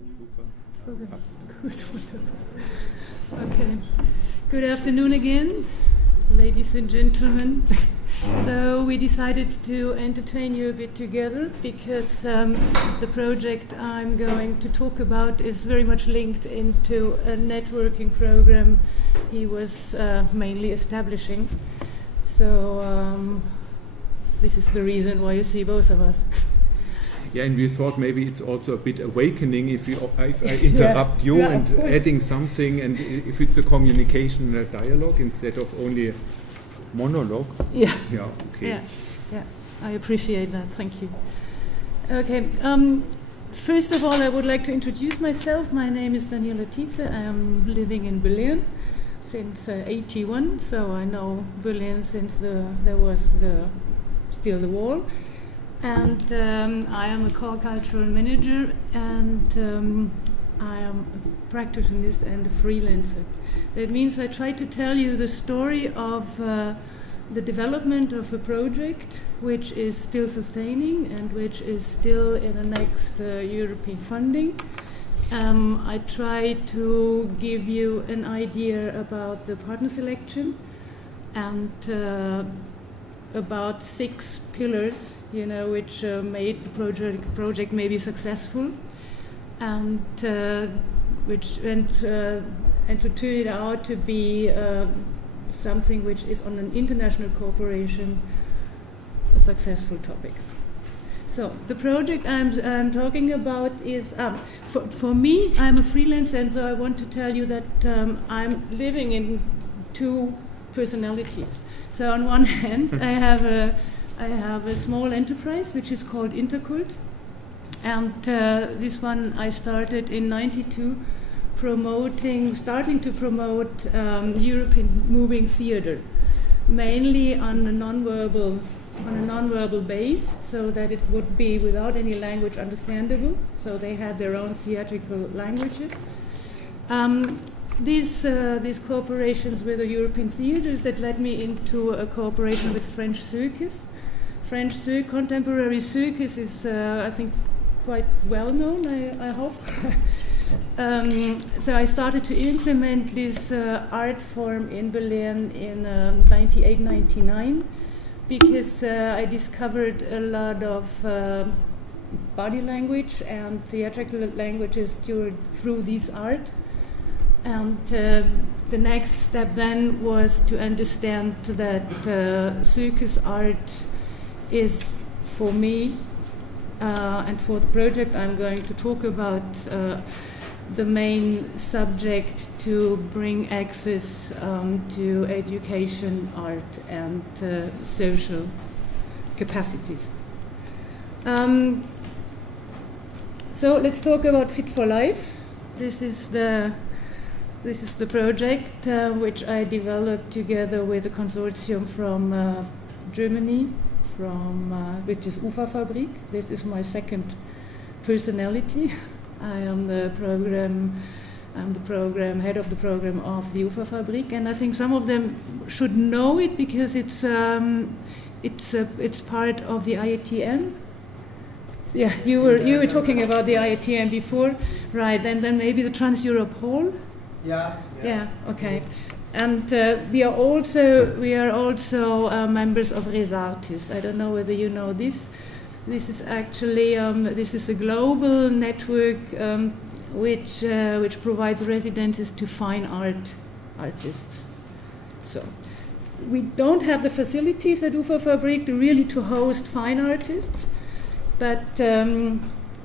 Okay. Good, wonderful. Okay. Good afternoon again, ladies and gentlemen. So we decided to entertain you a bit together because the project I'm going to talk about is very much linked into a networking program he was mainly establishing. So this is the reason why you see both of us. Yeah, and we thought maybe it's also a bit awakening if I interrupt you and adding something, and if it's a communication, a dialogue instead of only a monologue. Yeah. Yeah. Okay. Yeah. I appreciate that. Thank you. Okay. First of all, I would like to introduce myself. My name is Daniela Titze. I am living in Berlin since '81, so I know Berlin since there was still the wall. And I am a core cultural manager, and I am a practitionist and a freelancer. That means I try to tell you the story of the development of a project which is still sustaining and which is still in the next European funding. I try to give you an idea about the partner selection and about 6 pillars, which made the project maybe successful, and to turn it out to be something which is on an international cooperation a successful topic. So the project I'm talking about is for me. I'm a freelancer, and so I want to tell you that I'm living in 2 personalities. So on one hand, I have a small enterprise which is called Intercult, and this one I started in '92, starting to promote European moving theater, mainly on a non-verbal base, so that it would be without any language understandable. So they had their own theatrical languages. These cooperations with the European theaters that led me into a cooperation with French circus. Contemporary circus is, I think, quite well known, I hope. So I started to implement this art form in Berlin in 1998-99 because I discovered a lot of body language and theatrical languages through this art. And the next step then was to understand that circus art is, for me and for the project I'm going to talk about, the main subject to bring access to education, art, and social capacities. So let's talk about Fit for Life. This is the project which I developed together with a consortium from Germany, which is Uferfabrik. This is my second personality. I am the head of the program of the Uferfabrik, and I think some of them should know it because it's part of the IATM. Yeah, you were talking about the IATM before, right? And then maybe the Trans-Europe Hall. Yeah. Okay. And we are also members of Resartis. I don't know whether you know this. This is actually this is a global network which provides residencies to fine artists. So we don't have the facilities at Uferfabrik really to host fine artists, but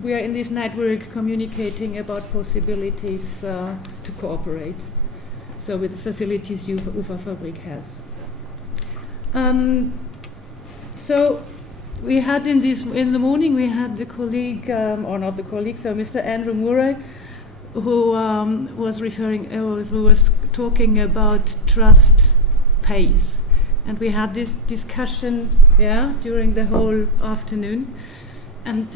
we are in this network communicating about possibilities to cooperate. So with the facilities Uferfabrik has. So we had in the morning we had the colleague, or not the colleague, so Mr. Andrew Murray, who was talking about trust pays, and we had this discussion, during the whole afternoon, and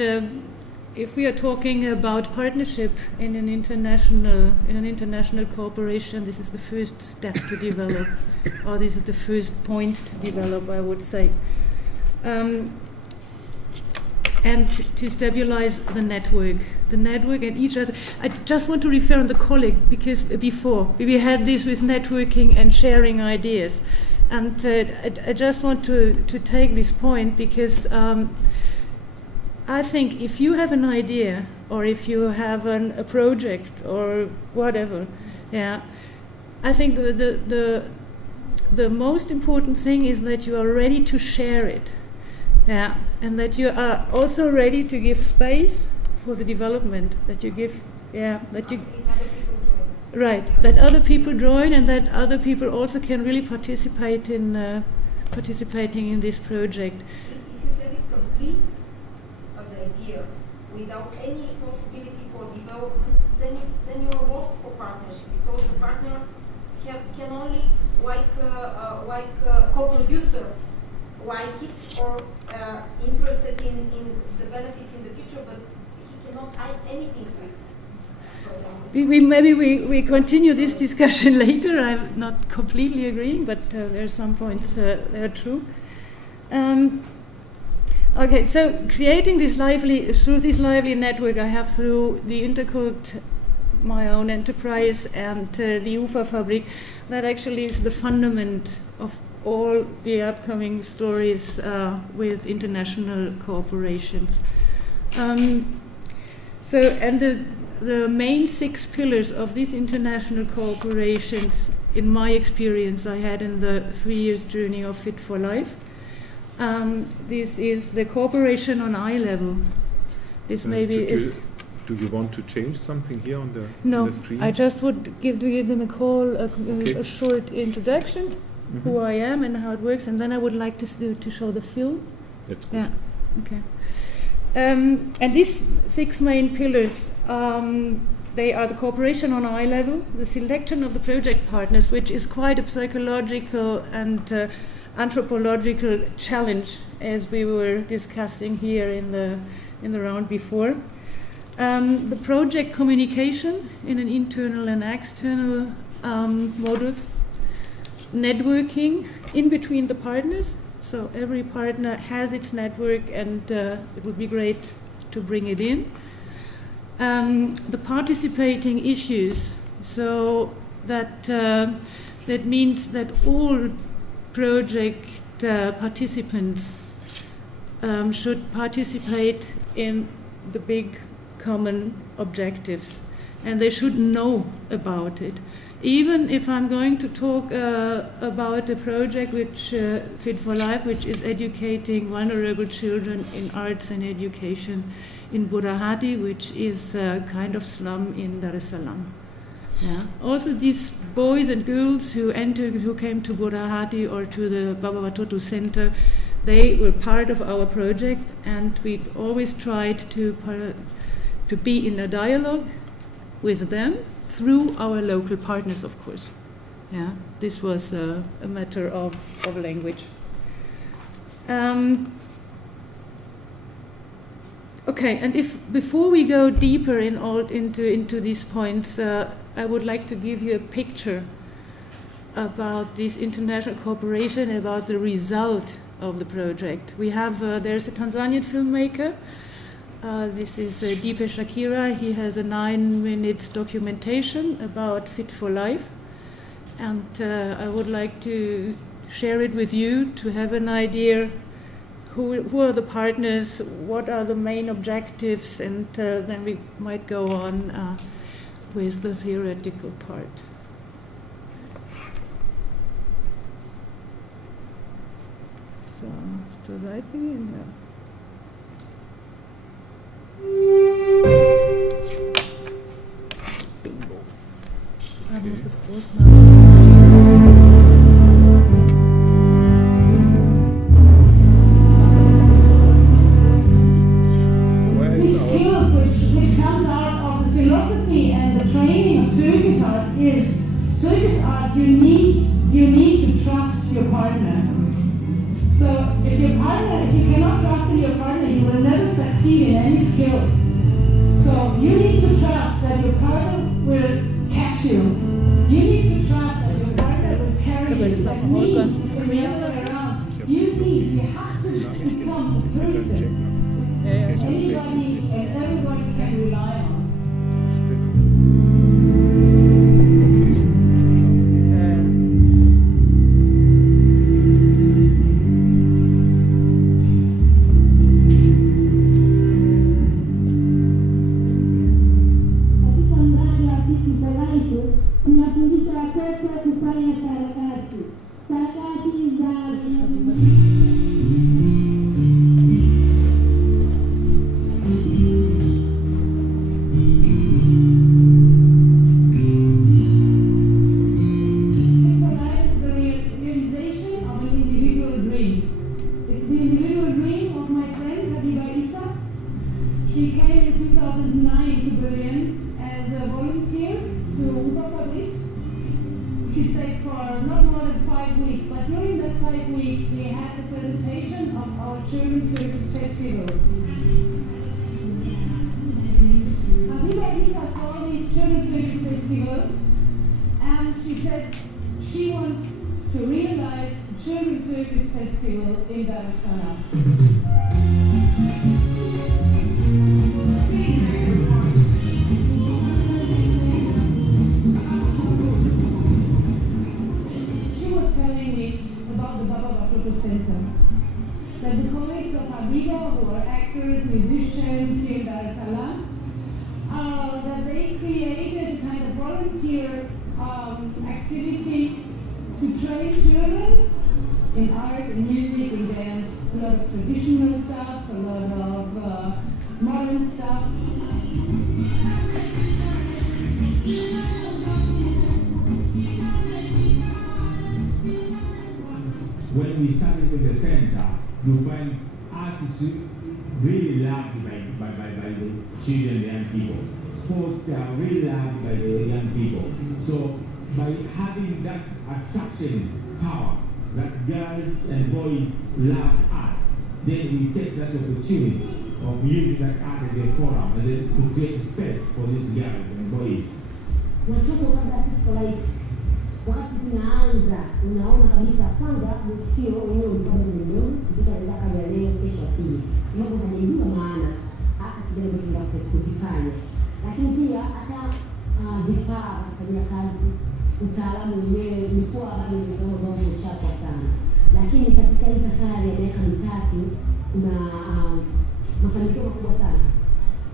if we are talking about partnership in an international cooperation, this is the first step to develop, or this is the first point to develop, I would say. And to stabilize the network the network and each other. I just want to refer on the colleague, because before we had this with networking and sharing ideas. And I just want to take this point, because I think if you have an idea, or if you have a project or whatever, yeah, I think the most important thing is that you are ready to share it, yeah, and that you are also ready to give space for the development, that you give, yeah, that you, right, that other people join, and that other people also can really participate in participating in this project. If you have it complete as an idea without any possibility for development, then you are lost for partnership, because the partner can only co-producer like it, or interested in the benefits in the future, but he cannot add anything to it. Maybe we continue this discussion later. I'm not completely agreeing, but there are some points that are true. Okay, so creating this lively network I have through the Intercult, my own enterprise, and the UFA Fabrik, that actually is the fundament of all the upcoming stories with international cooperations. And the main 6 pillars of these international cooperations, in my experience I had in the 3 years journey of Fit for Life, this is the cooperation on eye level. This maybe is... Do you want to change something here on the screen? No, I just would give them a call, a short introduction, who I am and how it works, and then I would like to show the film. That's good. Yeah, okay. And these 6 main pillars, they are the cooperation on eye level, the selection of the project partners, which is quite a psychological and anthropological challenge, as we were discussing here in the round before. The project communication in an internal and external modus, networking in between the partners, so every partner has its network, and it would be great to bring it in. The participating issues, so that means that all project participants should participate in the big common objectives, and they should know about it. Even if I'm going to talk about a project which Fit for Life, which is educating vulnerable children in arts and education in Burahati, which is a kind of slum in Dar es Salaam. Yeah. Also, these boys and girls who came to Burahati or to the Baba Watoto Center, they were part of our project, and we always tried to be in a dialogue with them through our local partners, of course. Yeah, this was a matter of language. Okay, and before we go deeper into these points, I would like to give you a picture about this international cooperation, about the result of the project. We have there's a Tanzanian filmmaker. This is Deepesh Shakira. He has a 9-minute documentation about Fit for Life, and I would like to share it with you to have an idea who are the partners, what are the main objectives, and then we might go on with the theoretical part. So, should I begin? Yeah. Bingo. Ich muss das groß machen. This skill which comes out of the philosophy and the training of circus art is you need to trust your partner. So if you cannot trust in your partner, you will never succeed in any skill. So you need to trust that your partner will catch you. You need to trust that your partner will carry you. That means when the other way around, you have to become a person. Anybody and everybody can rely on. She came in 2009 to Berlin as a volunteer to Uferfabrik. She stayed for not more than 5 weeks, but during that 5 weeks we had the presentation of our Children's Circus Festival. Abiba Isa saw this Children's Circus Festival and she said she wanted to realize the Children's Circus Festival in Dar es Salaam. Center. That the colleagues of Habiba, who are actors, musicians here in Dar es Salaam, that they created a kind of volunteer activity to train children in art, in music, in dance, a lot of traditional stuff, a lot of modern stuff. When we started with the center, you find artists really loved by the children and young people. Sports are really loved by the young people. So by having that attraction power, that girls and boys love art, then we take that opportunity of using that art as a forum and then to create space for these girls and boys. Wakati tunaanza unaona kabisa kwanza mtikio wenyewe ulikuwa mdogo kisha ndio kaja leo kesho asili sababu hajajua maana hata kidogo tunataka kufanya lakini pia hata vifaa kufanya kazi utaalamu wenyewe ulikuwa bado ni kama mchapa sana lakini katika hii safari ya miaka mitatu kuna mafanikio makubwa sana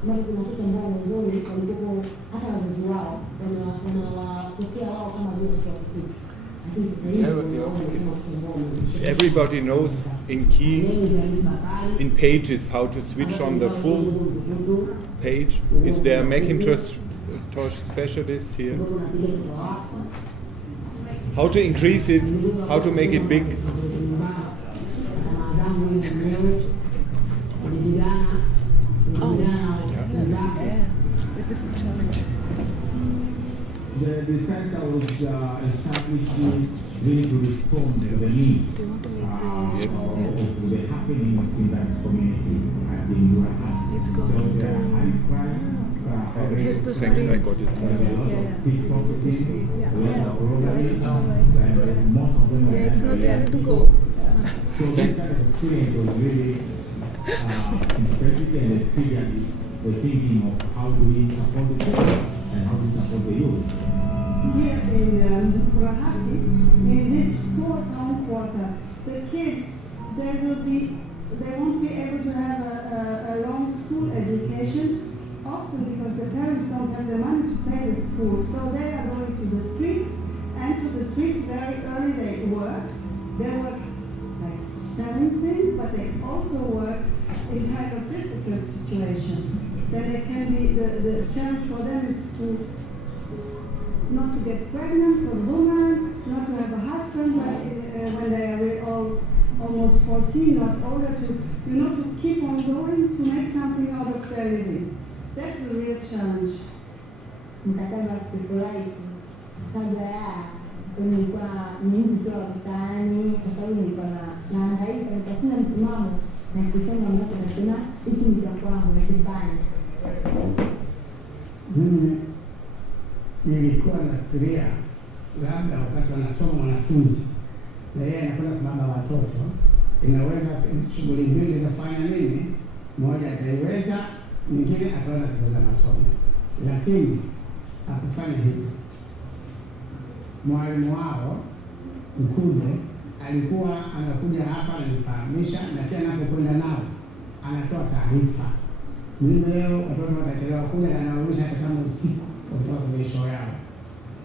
sababu kuna watoto ambao mwanzoni walikuwa hata wazazi wao wanawapokea wao kama vile watoto wa kike. Everybody knows in key, in pages, how to switch on the full page. Is there a Macintosh specialist here? How to increase it, how to make it big? This is a challenge. The center was established really to respond to the needs Do you want to make of the happenings in that community at the Murahas. It's going There was to... high crime, It has to Thanks, I got it. a lot of pickpocketing, see. a lot of robbery, and most of them were Yeah, it's not easy to go. So that kind of experience was really sympathetic and it triggered the thinking of how do we support the people and how do we support the youth. Here in Rahati, in this poor town quarter, the kids, they won't be able to have a long school education, often because the parents don't have the money to pay the school. So they are going to the streets, and to the streets very early they work. They work like selling things, but they also work in kind of difficult situation. Then they can be, the challenge for them is to not to get pregnant for a woman, not to have a husband when they are all almost 14, not older, to keep on going, to make something out of their living. That's the real challenge. Mkataba wa kifurahi kabla ya nilikuwa ni mtu tu wa mtaani kwa sababu nilikuwa nahangaika nilikuwa sina msimamo na kitendo ambacho nasema hiki ni cha kwangu na kifanya. Nilikuwa nafikiria labda wakati wanasoma wanafunzi na yeye anakwenda kubaba watoto, inaweza shughuli mbili zafanya nini? Moja ataiweza mwingine akaona kukoza masomo, lakini hakufanya hivyo. Mwalimu wao Mkude alikuwa anakuja hapa ananifahamisha, na pia anapokwenda nao anatoa taarifa. Mimi leo watoto watachelewa kuja na anaonyesha hata kama usiku kutoka kwenye show yao.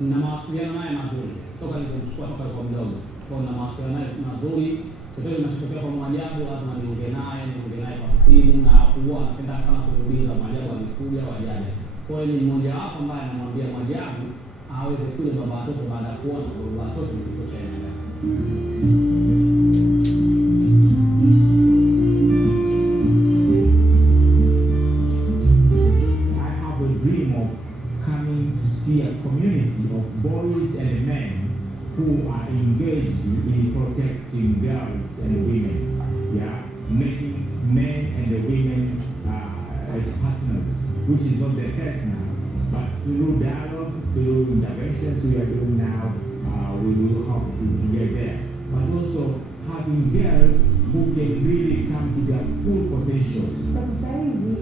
Na mawasiliano naye mazuri toka nilipomchukua toka kwa mdogo, kwa na mawasiliano naye mazuri. Chochote kinachotokea kwa Mwajabu lazima niongee naye kwa simu, na huwa anapenda sana kuniuliza Mwajabu alikuja wajaje. Kwa hiyo ni mmoja wapo ambaye anamwambia Mwajabu aweze kuja baba watoto baada ya kuona baba watoto ni kifo cha aina. I have a dream of coming to see a community of boys and men who are engaged in protecting girls and women, yeah, making men and the women as partners, which is not the case now. But through dialogue, through interventions we are doing now, we will help to get there. But also having girls who can really come to their full potential. Kwa sasa hivi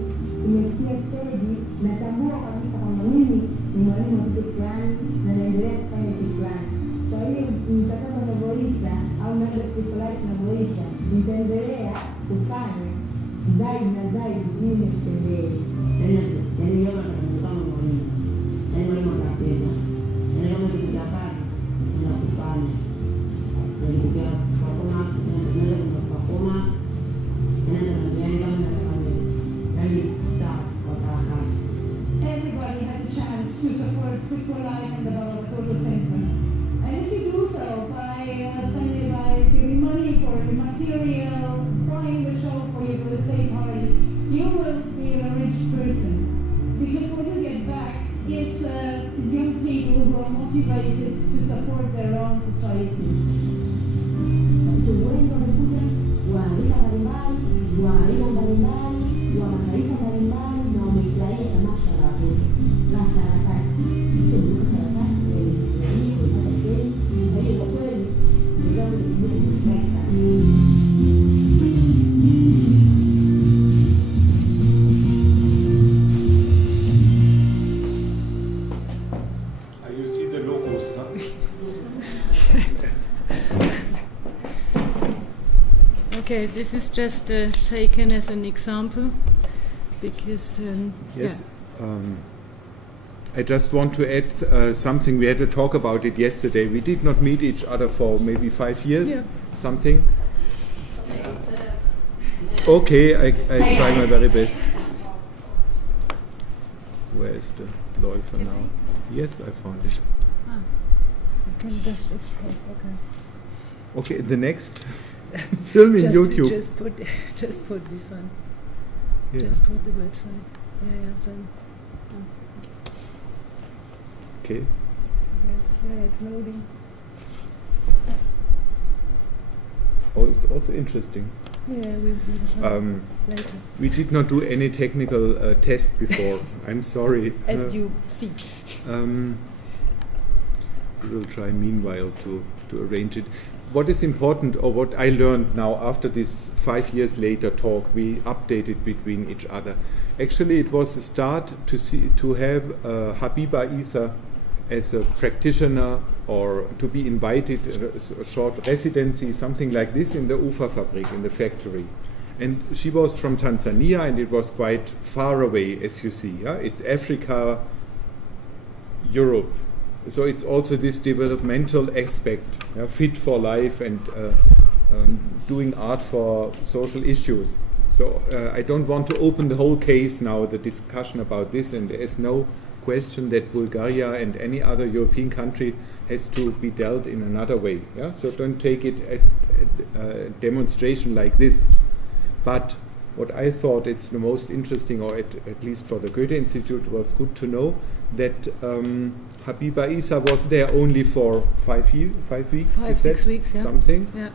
imefikia stage natambua kabisa kwamba mimi ni mwalimu wa kitu fulani na naendelea kufanya kitu fulani. Kwa hiyo mtazamo unavyoisha au namna specialized unavyoisha, nitaendelea kufanya zaidi na zaidi mimi nitembee. Yaani kama mwalimu, yaani mwalimu anapenda, yaani kama kitu cha kazi ninakufanya, yaani kukia performance, performance, yaani kama nataka yaani start kwa sababu Everybody has a chance to support Fit for Life and the Baba Toto Center. And if you do so by giving money for the material, buying the show for your birthday party, you will be a rich person. Because what you get back is young people who are motivated to support their own society. watoto wengi wamekuja wa rika mbalimbali, wa aina mbalimbali, wa mataifa mbalimbali, na wamefurahia tamasha la watoto la sarakasi. Mtoto sarakasi kwa hiyo kupata kweli, kwa hiyo kwa kweli ni jambo lingine sana. You see the logos, huh? Okay, this is just taken as an example because Yes. I just want to add something. We had a talk about it yesterday. We did not meet each other for maybe 5 years, something. Okay, I try my very best. Where is the Läufer now? Yes, I found it. okay. Okay, the next film in YouTube. Just put this one. Yeah. Just put the website. Yeah. So, Okay. yes, it's loading. Oh, it's also interesting. Yeah, we later. We did not do any technical test before. I'm sorry. As you see. We will try meanwhile to arrange it. What is important, or what I learned now after this 5 years later talk, we updated between each other. Actually, it was a start to have Habiba Isa as a practitioner, or to be invited a short residency, something like this, in the Ufa Fabrik, in the factory. And she was from Tanzania, and it was quite far away, as you see. Yeah? It's Africa, Europe. So it's also this developmental aspect, fit for life, and doing art for social issues. So I don't want to open the whole case now, the discussion about this, and there is no question that Bulgaria and any other European country has to be dealt in another way. Yeah? So don't take it at a demonstration like this. But what I thought is the most interesting, or at least for the Goethe Institute, was good to know that Habiba Isa was there only for 5 weeks. 5, 6 weeks, yeah. Something. Yeah.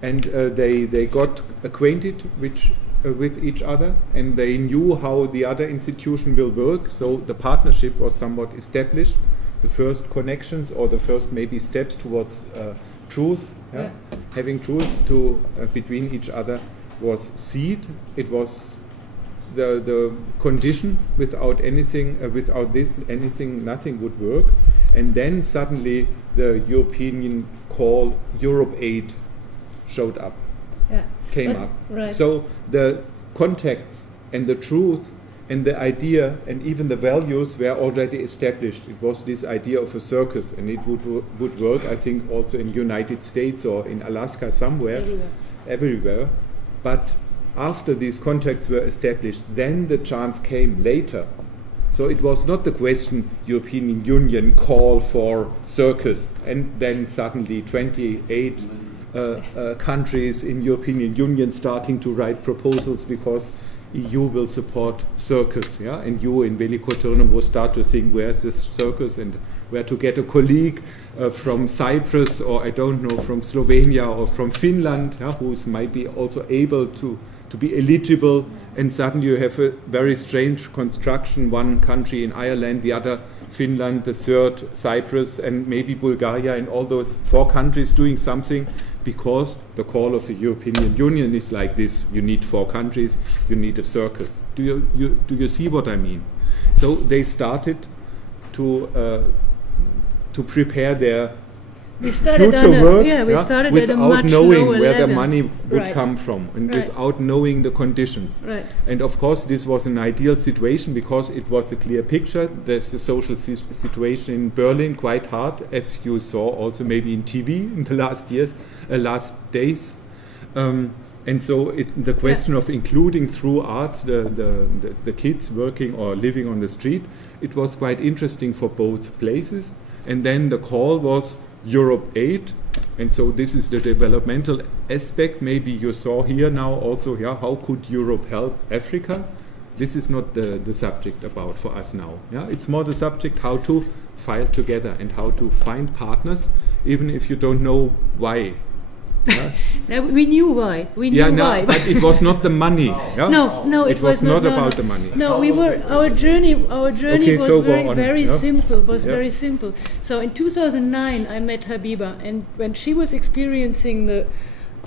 And they got acquainted with each other, and they knew how the other institution will work. So the partnership was somewhat established. The first connections, or the first maybe steps towards truth, having truth between each other, was seed. It was the condition. Without anything, without this, nothing would work. And then suddenly the European call, Europe Aid, showed up, came up. Right. So the contacts and the truth and the idea and even the values were already established. It was this idea of a circus, and it would work, I think, also in United States or in Alaska somewhere, everywhere. But after these contacts were established, then the chance came later. So it was not the question, European Union call for circus, and then suddenly 28 countries in European Union starting to write proposals because EU will support circus, and you in Veliko Turnum will start to think, where's this circus and where to get a colleague from Cyprus or I don't know, from Slovenia or from Finland, who might be also able to be eligible, and suddenly you have a very strange construction, one country in Ireland, the other Finland, the third Cyprus, and maybe Bulgaria, and all those 4 countries doing something, because the call of the European Union is like this: you need 4 countries, you need a circus. Do you see what I mean? So they started to prepare their future work without knowing where the money would come from, and without knowing the conditions. Right. And of course this was an ideal situation because it was a clear picture. There's the social situation in Berlin quite hard, as you saw also maybe in TV in the last days. And so the question of including through arts the kids working or living on the street, it was quite interesting for both places. And then the call was Europe Aid, and so this is the developmental aspect. Maybe you saw here now also, how could Europe help Africa? This is not the subject about for us now. It's more the subject how to file together and how to find partners, even if you don't know why. Now, we knew why. Why. But it was not the money. No, it was not about the money. No, our journey okay, was so very simple. Very simple. So in 2009, I met Habiba, and when she was experiencing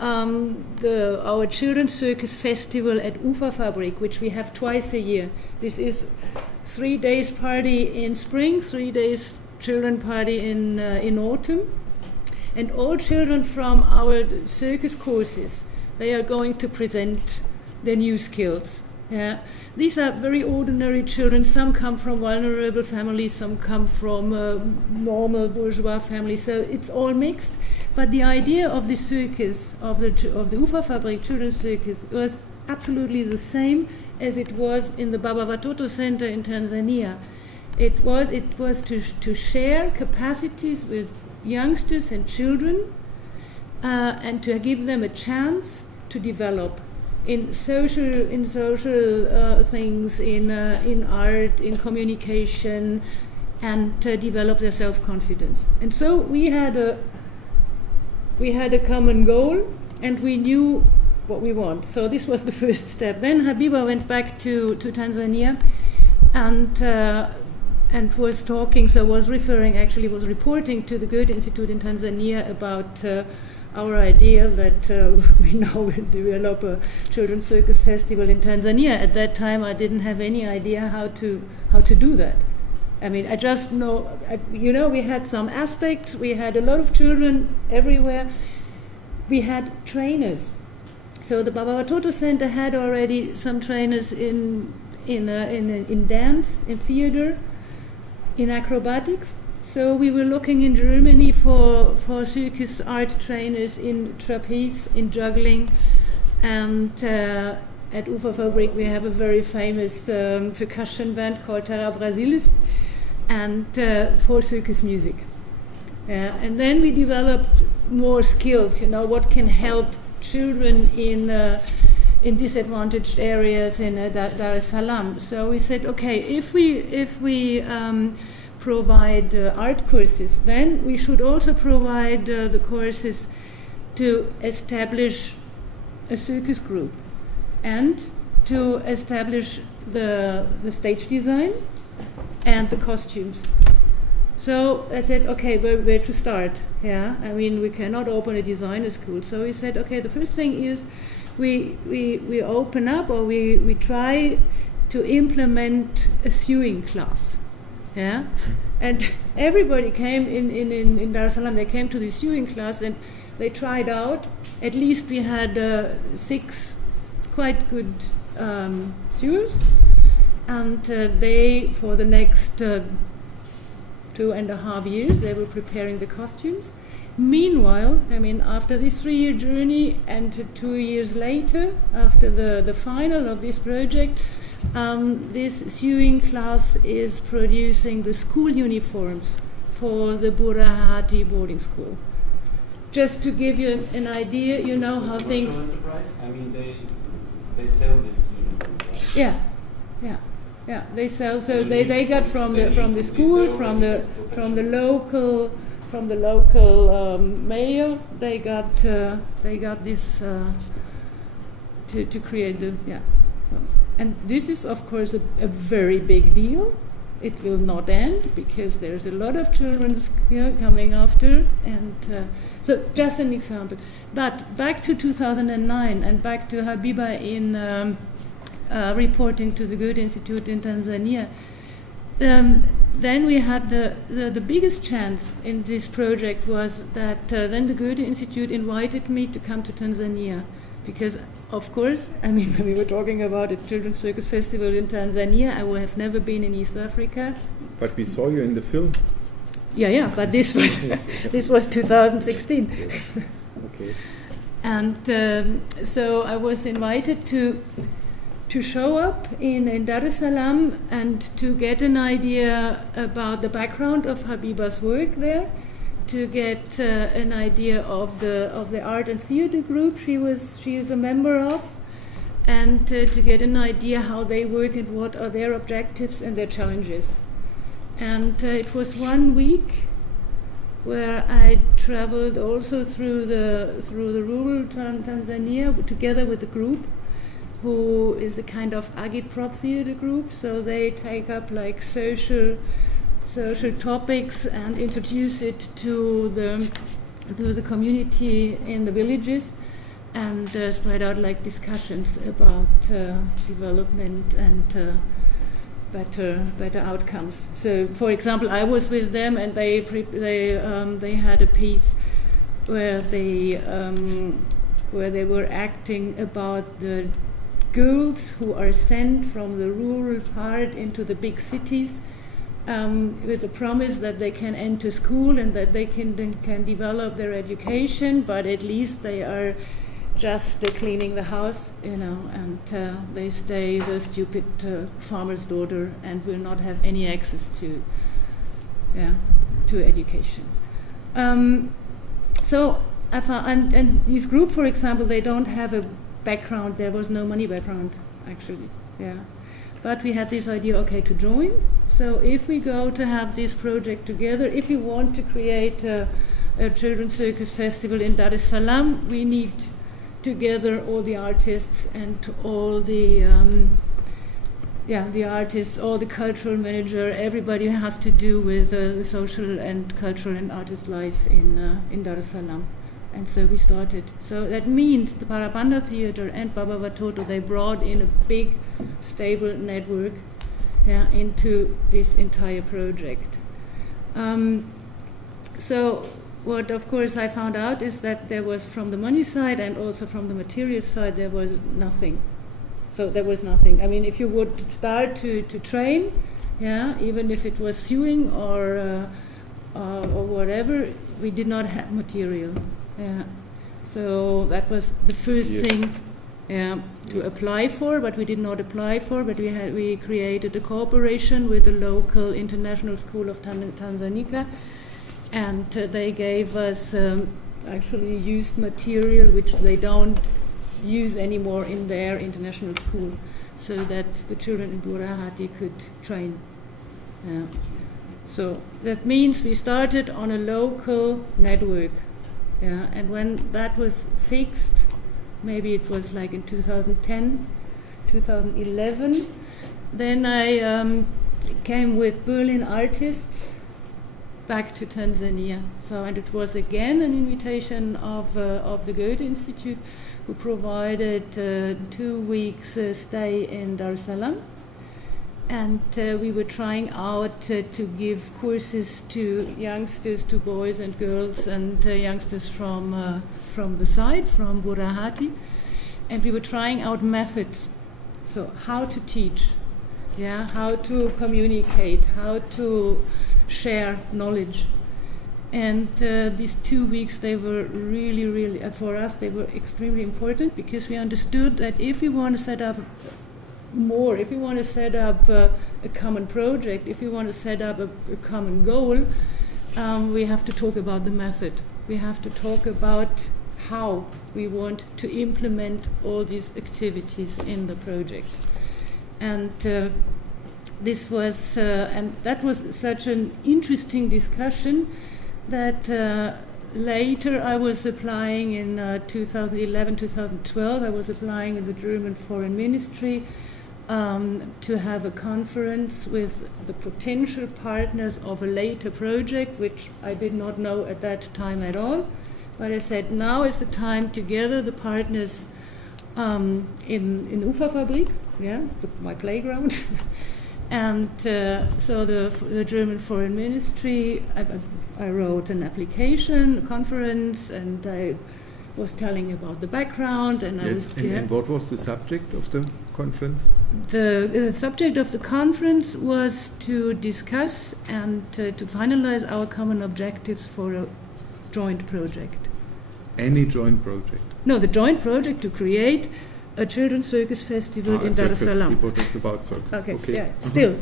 our children's circus festival at Uferfabrik, which we have twice a year. This is 3 days party in spring, 3 days children party in autumn. And all children from our circus courses, they are going to present their new skills. These are very ordinary children. Some come from vulnerable families, some come from normal bourgeois families. So it's all mixed. But the idea of the circus, of the Uferfabrik Children's Circus, was absolutely the same as it was in the Baba Watoto Center in Tanzania. It was to share capacities with youngsters and children, and to give them a chance to develop in social things, in art, in communication, and develop their self-confidence. And so we had a common goal, and we knew what we want. So this was the first step. Then Habiba went back to Tanzania, and was reporting to the Goethe Institute in Tanzania about our idea that we now will develop a children's circus festival in Tanzania. At that time, I didn't have any idea how to do that. I mean, I just know, we had some aspects. We had a lot of children everywhere. We had trainers. So the Baba Watoto Center had already some trainers in dance, in theater, in acrobatics. So we were looking in Germany for circus art trainers in trapeze, in juggling, and at Uferfabrik we have a very famous percussion band called Terra Brasilis, and for circus music. And then we developed more skills, what can help children in disadvantaged areas in Dar es Salaam. So we said, okay, if we provide art courses, then we should also provide the courses to establish a circus group and to establish the stage design and the costumes. So I said, okay, where to start? Yeah, I mean, we cannot open a designer school. So we said, okay, the first thing is we open up, or we try to implement a sewing class. Yeah, and everybody came in Dar es Salaam. They came to the sewing class and they tried out. At least we had 6 quite good sewers, and they, for the next 2.5 years, they were preparing the costumes. Meanwhile, I mean, after this 3-year journey and 2 years later, after the final of this project, this sewing class is producing the school uniforms for the Burahati boarding school. Just to give you an idea, you know how things. Enterprise? I mean, they sell this uniforms, right? Yeah. They sell. So they got from the school, from the local mayor. They got this to create the ones. And this is, of course, a very big deal. It will not end because there's a lot of children coming after, and so just an example. But back to 2009 and back to Habiba in reporting to the Goethe Institute in Tanzania. Then we had the biggest chance in this project was that then the Goethe Institute invited me to come to Tanzania because, of course, I mean, when we were talking about a children's circus festival in Tanzania, I would have never been in East Africa. But we saw you in the film. Yeah, but this was 2016. Okay. And so I was invited to show up in Dar es Salaam and to get an idea about the background of Habiba's work there, to get an idea of the art and theater group she is a member of, and to get an idea how they work and what are their objectives and their challenges. And it was 1 week where I traveled also through the rural Tanzania together with a group who is a kind of agitprop theater group. So they take up like social topics and introduce it to the community in the villages, and spread out like discussions about development and better outcomes. So, for example, I was with them, and they had a piece where they were acting about the girls who are sent from the rural part into the big cities, with the promise that they can enter school and that they can develop their education, but at least they are just cleaning the house, and they stay the stupid farmer's daughter and will not have any access to education. So I found, and this group, for example, they don't have a background. There was no money background, actually. Yeah. But we had this idea, okay, to join. So if we go to have this project together, if you want to create a children's circus festival in Dar es Salaam, we need together all the artists and all the artists, all the cultural manager, everybody who has to do with the social and cultural and artist life in Dar es Salaam. And so we started. So that means the Parabanda Theater and Baba Watoto, they brought in a big, stable network into this entire project. So what, of course, I found out is that there was, from the money side and also from the material side, there was nothing. So there was nothing. I mean, if you would start to train, even if it was sewing or whatever, we did not have material. So that was the first thing to apply for, but we did not apply for. But we created a cooperation with the local international school of Tanzania, and they gave us actually used material which they don't use anymore in their international school, so that the children in Burahati could train. So that means we started on a local network. And when that was fixed, maybe it was like in 2010, 2011, then I came with Berlin artists back to Tanzania. So, and it was again an invitation of the Goethe Institute, who provided 2 weeks stay in Dar es Salaam. And we were trying out to give courses to youngsters, to boys and girls, and youngsters from the side, from Burahati. And we were trying out methods. So how to teach, how to communicate, how to share knowledge. And these 2 weeks, they were really, really, for us, they were extremely important, because we understood that if we want to set up more, if we want to set up a common project, if we want to set up a common goal, we have to talk about the method. We have to talk about how we want to implement all these activities in the project. And this was, and that was such an interesting discussion that later I was applying in 2011, 2012, I was applying in the German Foreign Ministry to have a conference with the potential partners of a later project, which I did not know at that time at all. But I said, now is the time to gather the partners in Uferfabrik, my playground. And so the German Foreign Ministry, I wrote an application, a conference, and I was telling about the background. And and what was the subject of the conference? The subject of the conference was to discuss and to finalize our common objectives for a joint project. Any joint project? No, the joint project to create a children's circus festival in Dar es Salaam. What is about circus? Okay. Yeah. Still,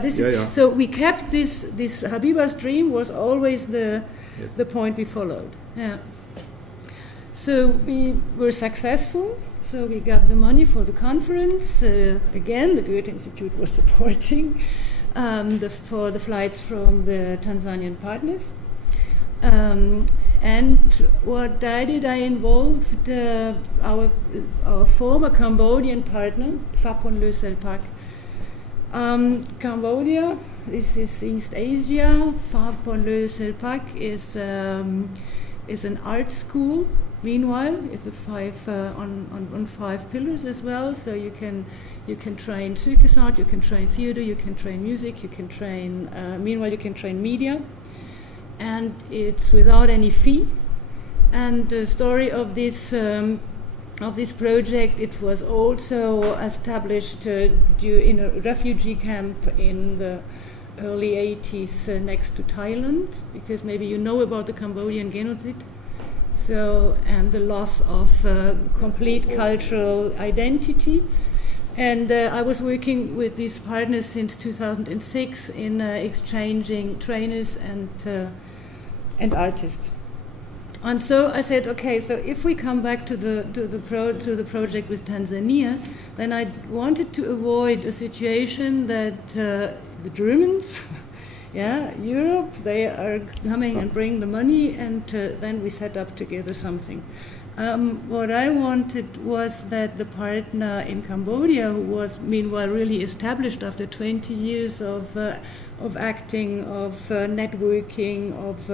this is. So we kept this. This Habiba's dream was always the point we followed. Yeah. So we were successful. So we got the money for the conference. Again, the Goethe Institute was supporting for the flights from the Tanzanian partners. And what I did, I involved our former Cambodian partner, Phapon Le Selpak. Cambodia, this is East Asia. Phapon Le Selpak is an art school. Meanwhile, it's on 5 pillars as well. So you can train circus art, you can train theater, you can train music, you can train. Meanwhile, you can train media. And it's without any fee. And the story of this project, it was also established in a refugee camp in the early 80s next to Thailand, because maybe you know about the Cambodian genocide. So, and the loss of complete cultural identity. And I was working with these partners since 2006 in exchanging trainers and artists. And so I said, okay, so if we come back to the project with Tanzania, then I wanted to avoid a situation that the Germans, Europe, they are coming and bring the money, and then we set up together something. What I wanted was that the partner in Cambodia, who was meanwhile really established after 20 years of acting, of networking, of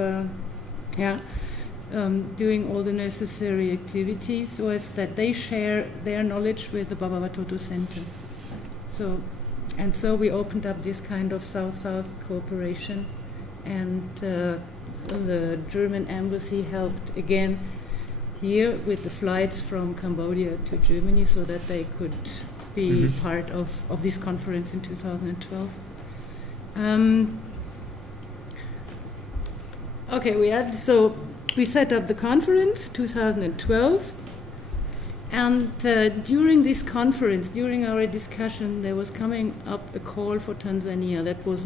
doing all the necessary activities, was that they share their knowledge with the Baba Watoto Center. So we opened up this kind of South-South cooperation, and the German embassy helped again here with the flights from Cambodia to Germany, so that they could be part of this conference in 2012. We set up the conference 2012, and during this conference, during our discussion, there was coming up a call for Tanzania. That was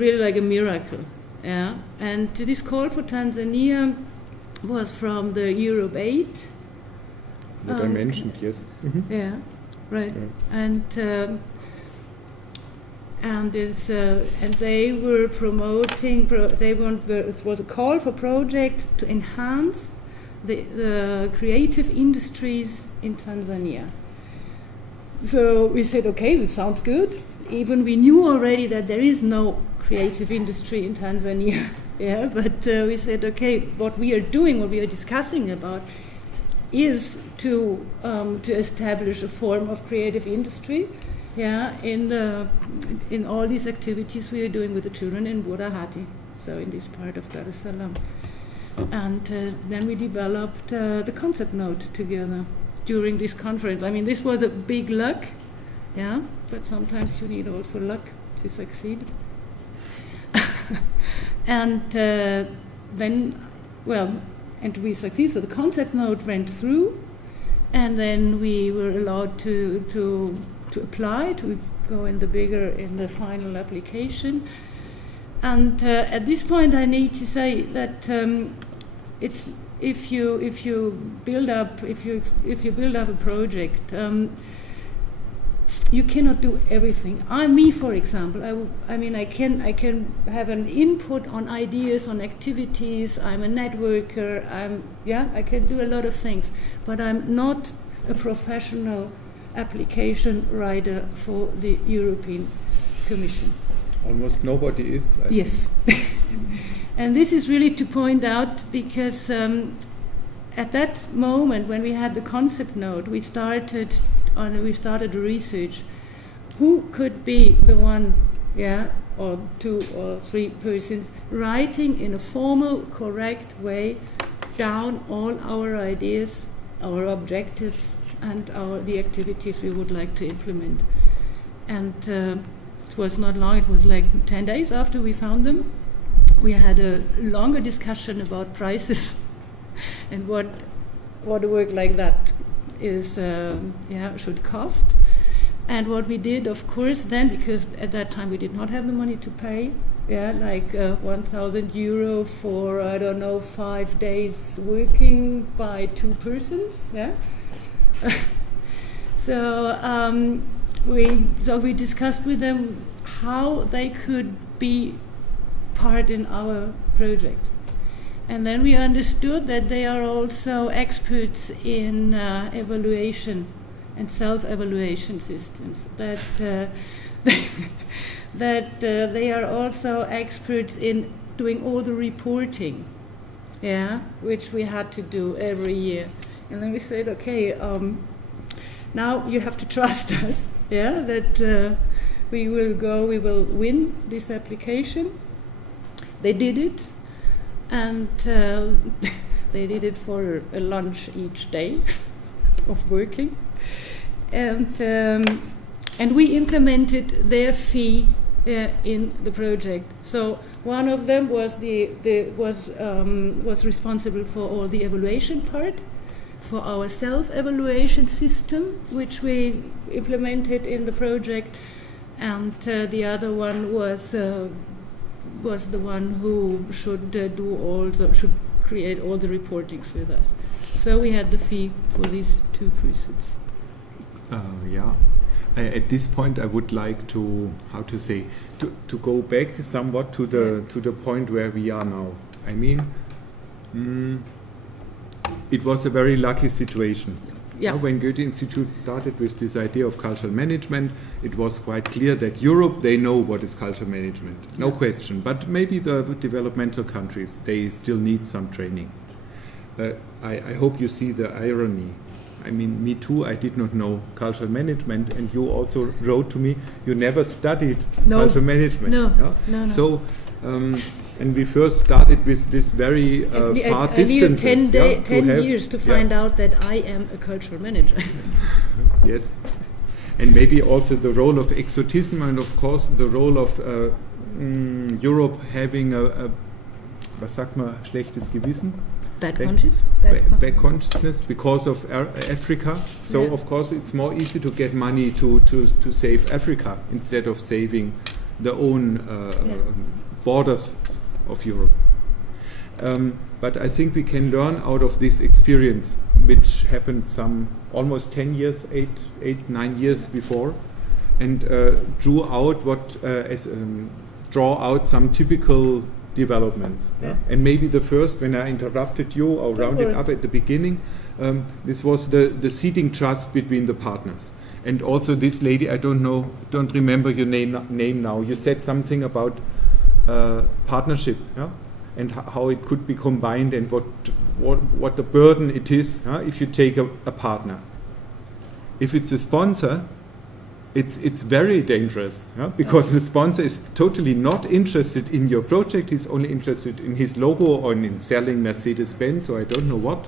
really like a miracle. Yeah, and this call for Tanzania was from the Europe Aid. That I mentioned, yes. Mm-hmm. Yeah, right. Yeah. And they were promoting. It was a call for projects to enhance the creative industries in Tanzania. So we said, okay, that sounds good. Even we knew already that there is no creative industry in Tanzania. Yeah, but we said, okay, what we are discussing about is to establish a form of creative industry, in all these activities we are doing with the children in Burahati, so in this part of Dar es Salaam. And then we developed the concept note together during this conference. I mean, this was a big luck, but sometimes you need also luck to succeed. And and we succeeded. So the concept note went through, and then we were allowed to apply, to go in the final application. And at this point, I need to say that if you build up a project, you cannot do everything. For example, I can have an input on ideas, on activities. I'm a networker. I can do a lot of things, but I'm not a professional application writer for the European Commission. Almost nobody is. I yes. And this is really to point out because at that moment when we had the concept note, we started research. Who could be the one, or 2 or 3 persons writing in a formal, correct way down all our ideas, our objectives, and the activities we would like to implement. And it was not long, it was like 10 days after we found them. We had a longer discussion about prices and what a work like that should cost. And what we did, of course, then, because at that time we did not have the money to pay, 1,000 euro for, 5 days working by 2 persons, So we discussed with them how they could be part in our project. And then we understood that they are also experts in evaluation and self-evaluation systems, that they are also experts in doing all the reporting, which we had to do every year. And then we said, okay, now you have to trust us, that we will win this application. They did it, and they did it for a lunch each day of working, and we implemented their fee in the project. So one of them was was responsible for all the evaluation part, for our self-evaluation system, which we implemented in the project, and the other one was the one who should should create all the reportings with us. So we had the fee for these 2 persons. At this point, I would like to go back somewhat to the point where we are now. I mean, it was a very lucky situation. When Goethe Institute started with this idea of cultural management, it was quite clear that Europe, they know what is cultural management, no question. But maybe the developmental countries, they still need some training. I hope you see the irony. I mean, me too, I did not know cultural management, and you also wrote to me, you never studied cultural management. No. So, and we first started with this very far distances. I needed 10 years to find out that I am a cultural manager. Yes. And maybe also the role of exotism, and of course the role of Europe having was sagt man, schlechtes Gewissen? Bad consciousness because of Africa. So of course it's more easy to get money to save Africa instead of saving the own borders of Europe. But I think we can learn out of this experience, which happened some almost 10 years, 9 years before, and draw out some typical developments. And maybe the first, when I interrupted you or rounded up at the beginning, this was the seeding trust between the partners. And also this lady, I don't remember your name now. You said something about partnership, yeah? And how it could be combined, and what the burden it is, if you take a partner. If it's a sponsor, it's very dangerous, because the sponsor is totally not interested in your project. He's only interested in his logo or in selling Mercedes-Benz or I don't know what.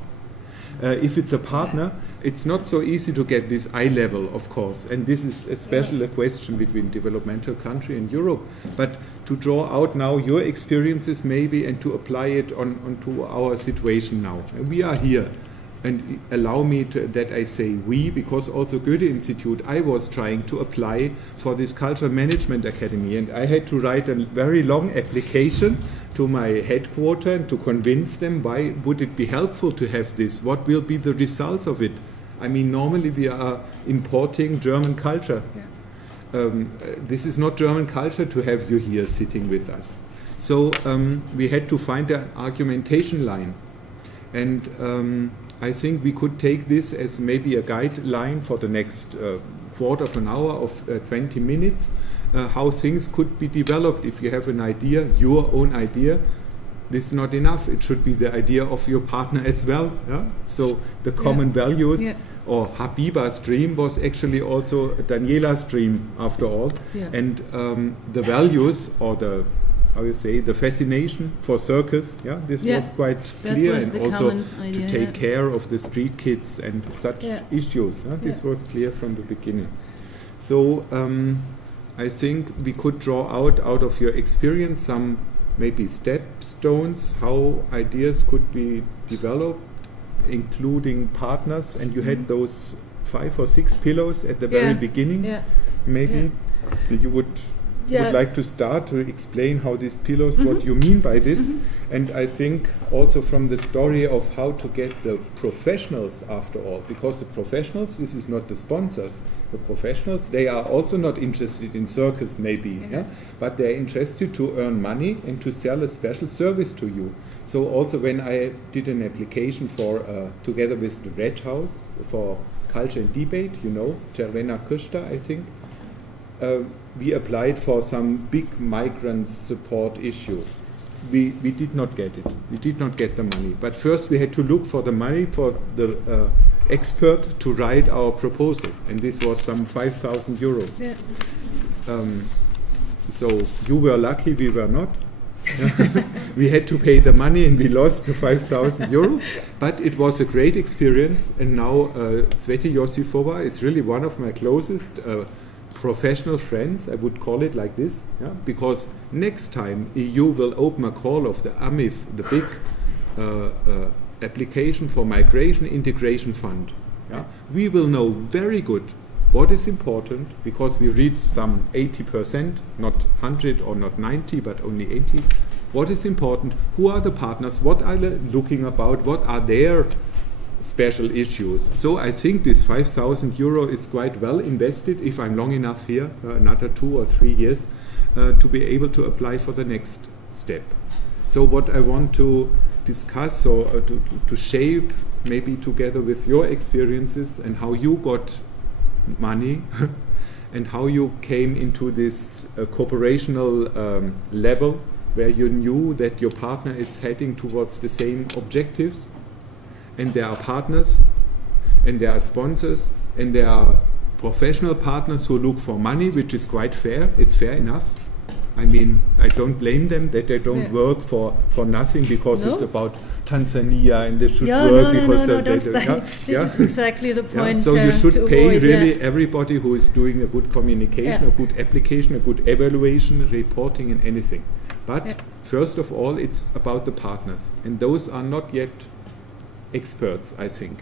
If it's a partner, it's not so easy to get this eye level, of course, and this is especially a question between developmental country and Europe. But to draw out now your experiences maybe and to apply it onto our situation now. We are here, and allow me that I say we, because also Goethe Institute, I was trying to apply for this Cultural Management Academy, and I had to write a very long application to my headquarters and to convince them why would it be helpful to have this, what will be the results of it. I mean, normally we are importing German culture. This is not German culture to have you here sitting with us. So we had to find an argumentation line, and I think we could take this as maybe a guideline for the next quarter of an hour of 20 minutes, how things could be developed. If you have an idea, your own idea, this is not enough. It should be the idea of your partner as well. Yeah? So the common values, or Habiba's dream was actually also Daniela's dream after all. And the values, or the, how you say, the fascination for circus, this was quite clear, and also to take care of the street kids and such issues. This was clear from the beginning. So I think we could draw out of your experience some maybe stepstones, how ideas could be developed, including partners, and you had those 5 or 6 pillars at the very beginning. Maybe you would like to start to explain how these pillars, what you mean by this. And I think also from the story of how to get the professionals after all, because the professionals, this is not the sponsors, the professionals, they are also not interested in circus maybe, but they're interested to earn money and to sell a special service to you. So also when I did an application for, together with the Red House for Culture and Debate, you know, Cervena Kushta, I think, we applied for some big migrant support issue. We did not get it. We did not get the money. But first we had to look for the money for the expert to write our proposal. And this was some 5,000 euros. So you were lucky, we were not. We had to pay the money and we lost the 5,000 euro. But it was a great experience. And now Sveti Josifova is really one of my closest professional friends, I would call it like this, because next time EU will open a call of the AMIF, the big application for Migration Integration Fund. We will know very good what is important, because we reach some 80%, not 100 or not 90, but only 80. What is important? Who are the partners? What are they looking about? What are their special issues? So I think this 5,000 euro is quite well invested if I'm long enough here, another 2 or 3 years, to be able to apply for the next step. So what I want to discuss, or to shape maybe together with your experiences and how you got money and how you came into this cooperational level where you knew that your partner is heading towards the same objectives. And there are partners, and there are sponsors, and there are professional partners who look for money, which is quite fair. It's fair enough. I mean, I don't blame them that they don't work for nothing, because it's about Tanzania and they should work because this is exactly the point. So you should pay avoid, really everybody who is doing a good communication, a good application, a good evaluation, reporting, and anything. But first of all, it's about the partners, and those are not yet experts, I think.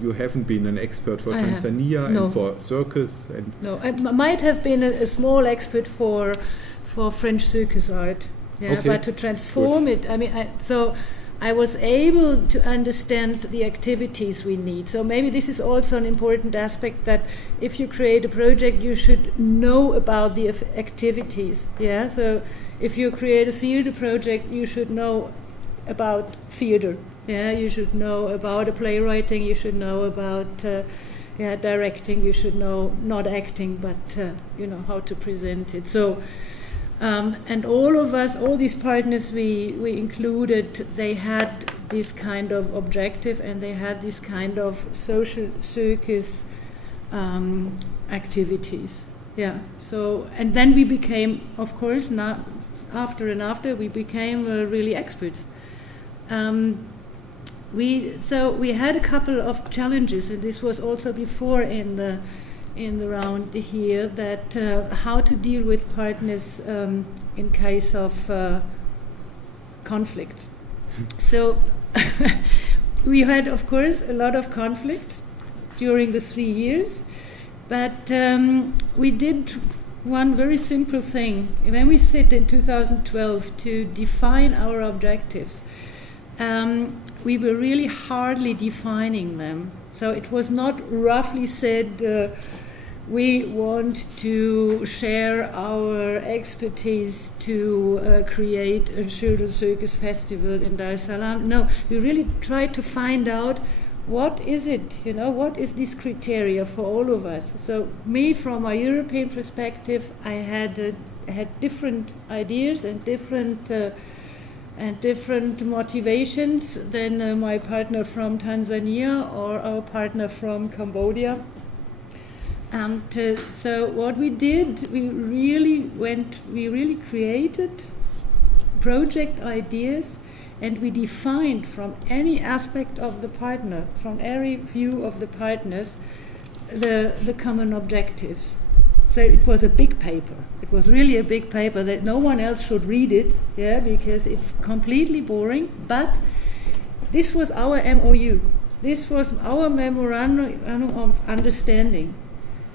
You haven't been an expert for Tanzania and for circus. And no, I might have been a small expert for French circus art, but to transform it, I mean, so I was able to understand the activities we need. So maybe this is also an important aspect, that if you create a project, you should know about the activities. So if you create a theater project, you should know about theater. You should know about playwriting, you should know about directing, you should know not acting, but you know how to present it. So And all of us, all these partners we included, they had this kind of objective, and they had this kind of social circus activities. Yeah. So, and then we became, of course, after we became really experts. We had a couple of challenges, and this was also before in the round here, that how to deal with partners in case of conflicts. So we had, of course, a lot of conflicts during the 3 years, but we did one very simple thing. When we sit in 2012 to define our objectives, we were really hardly defining them. So it was not roughly said, we want to share our expertise to create a children's circus festival in Dar es Salaam. No, we really tried to find out what is it, what is this criteria for all of us. So me, from a European perspective, I had different ideas and different motivations than my partner from Tanzania or our partner from Cambodia. And so what we did, we really created project ideas, and we defined from any aspect of the partner, from every view of the partners, the common objectives. So it was a big paper. It was really a big paper that no one else should read it, because it's completely boring. But this was our MOU. This was our memorandum of understanding.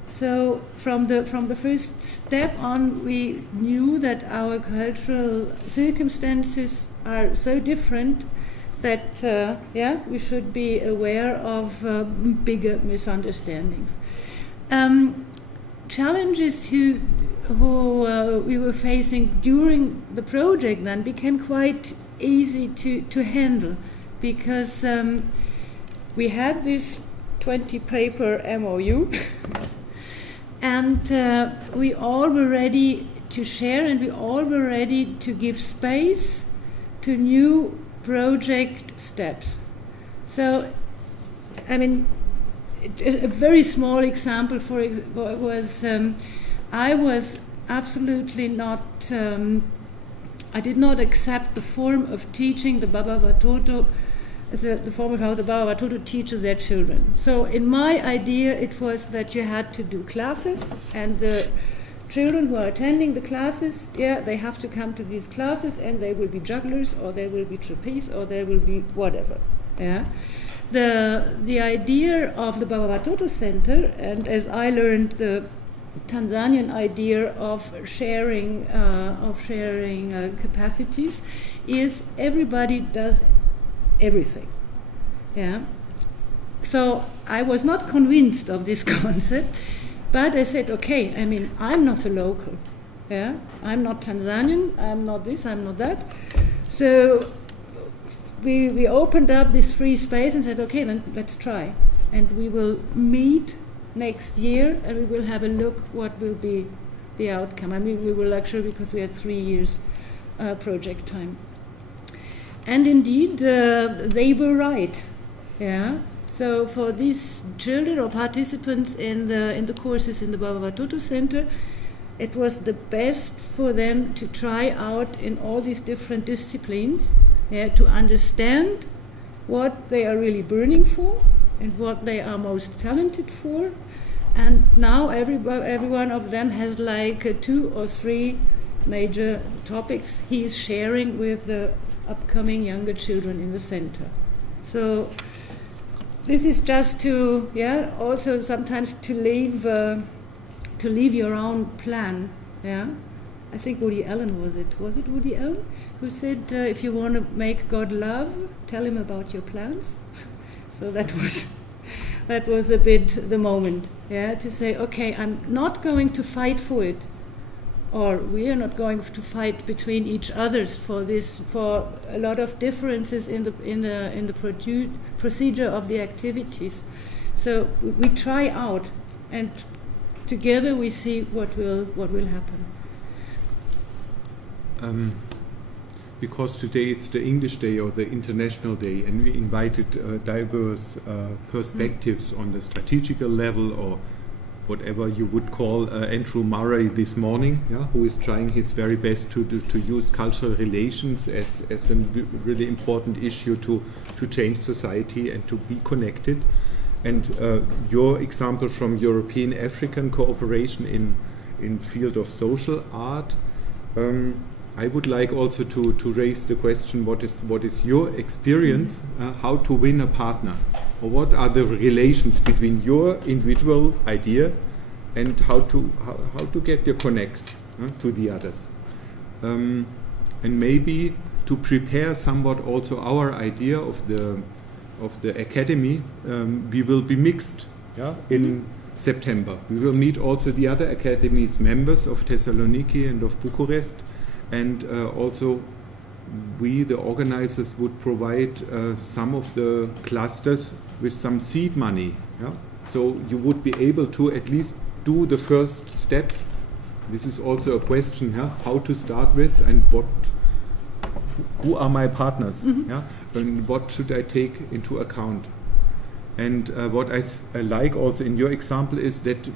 So from the first step on, we knew that our cultural circumstances are so different that we should be aware of bigger misunderstandings. Challenges who we were facing during the project then became quite easy to handle, because we had this 20-paper MOU, and we all were ready to share, and we all were ready to give space to new project steps. So, I mean, a very small example was I was absolutely not, I did not accept the form of teaching the Baba Watoto, the form of how the Baba Watoto teaches their children. So in my idea, it was that you had to do classes, and the children who are attending the classes, they have to come to these classes, and they will be jugglers, or they will be trapeze, or they will be whatever. The idea of the Baba Watoto Center, and as I learned, the Tanzanian idea of sharing capacities, is everybody does everything. So I was not convinced of this concept, but I said, okay, I mean, I'm not a local. I'm not Tanzanian, I'm not this, I'm not that. So we opened up this free space and said, okay, then let's try. And we will meet next year, and we will have a look what will be the outcome. I mean, we were lucky because we had 3 years project time. And indeed, they were right. So for these children or participants in the courses in the Baba Watoto Center, it was the best for them to try out in all these different disciplines, to understand what they are really burning for and what they are most talented for. And now every one of them has like 2 or 3 major topics he is sharing with the upcoming younger children in the center. So this is just to, also sometimes to leave your own plan. I think Woody Allen was it Woody Allen who said, if you want to make God love, tell him about your plans. So that was a bit the moment, to say, okay, I'm not going to fight for it, or we are not going to fight between each others for a lot of differences in the procedure of the activities. So we try out, and together we see what will happen. because today it's the English Day or the International Day, and we invited diverse perspectives on the strategical level, or whatever you would call Andrew Murray this morning, who is trying his very best to use cultural relations as a really important issue to change society and to be connected. And your example from European-African cooperation in field of social art, I would like also to raise the question: what is your experience? How to win a partner, or what are the relations between your individual idea and how to get your connects to the others, and maybe to prepare somewhat also our idea of the academy. We will be mixed, in September. We will meet also the other academies members of Thessaloniki and of Bucharest. And also, we, the organizers, would provide some of the clusters with some seed money. So you would be able to at least do the first steps. This is also a question, how to start with, and who are my partners? And what should I take into account? And what I like also in your example is that,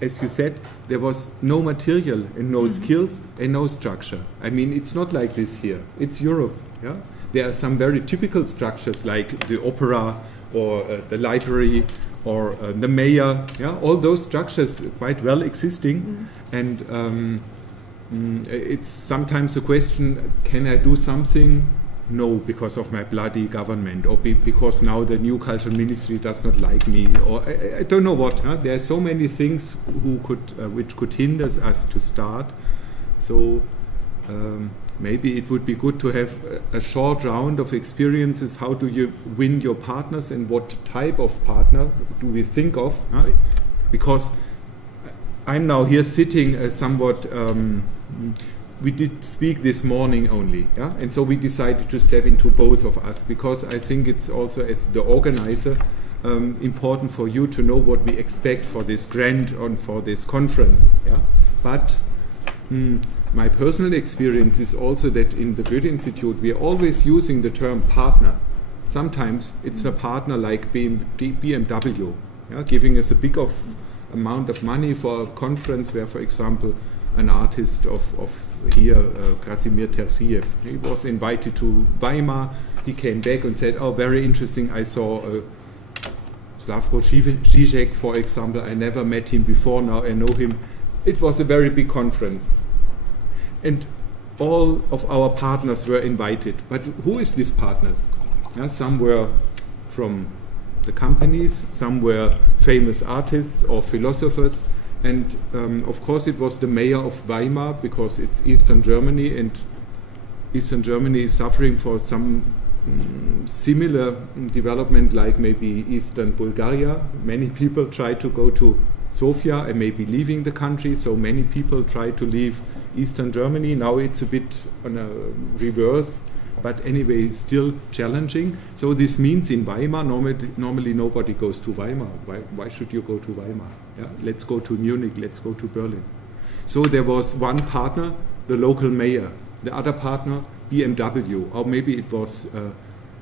as you said, there was no material and no skills and no structure. I mean, it's not like this here. It's Europe. There are some very typical structures like the opera or the library or the mayor. All those structures quite well existing. And it's sometimes a question: can I do something? No, because of my bloody government, or because now the new cultural ministry does not like me, or I don't know what. There are so many things which could hinder us to start. So maybe it would be good to have a short round of experiences. How do you win your partners, and what type of partner do we think of? Because I'm now here sitting somewhat. We did speak this morning only, and so we decided to step into both of us, because I think it's also, as the organizer, important for you to know what we expect for this grant and for this conference. But my personal experience is also that in the Goethe Institute we are always using the term partner. Sometimes it's a partner like BMW, giving us a big amount of money for a conference where, for example, an artist of here, Krasimir Terziev, he was invited to Weimar. He came back and said, "Oh, very interesting. I saw Slavko Žižek, for example. I never met him before. Now I know him. It was a very big conference." And all of our partners were invited. But who is these partners? Some were from the companies, some were famous artists or philosophers. And of course it was the mayor of Weimar, because it's Eastern Germany, and Eastern Germany is suffering for some similar development like maybe Eastern Bulgaria. Many people try to go to Sofia and maybe leaving the country, so many people try to leave Eastern Germany. Now it's a bit on a reverse, but anyway still challenging. So this means in Weimar, normally nobody goes to Weimar. Why should you go to Weimar? Let's go to Munich, let's go to Berlin. So there was one partner, the local mayor, the other partner, BMW, or maybe it was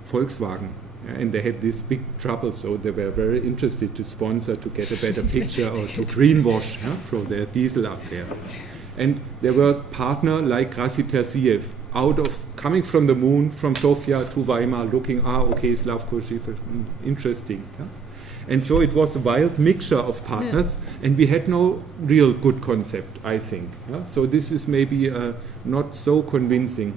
Volkswagen. And they had this big trouble, so they were very interested to sponsor, to get a better picture, or to greenwash for their diesel affair. And there were partners like Krasi Terziev, coming from the moon, from Sofia to Weimar, looking, okay, Slavko Žižek, interesting. And so it was a wild mixture of partners, and we had no real good concept, I think. So this is maybe a not so convincing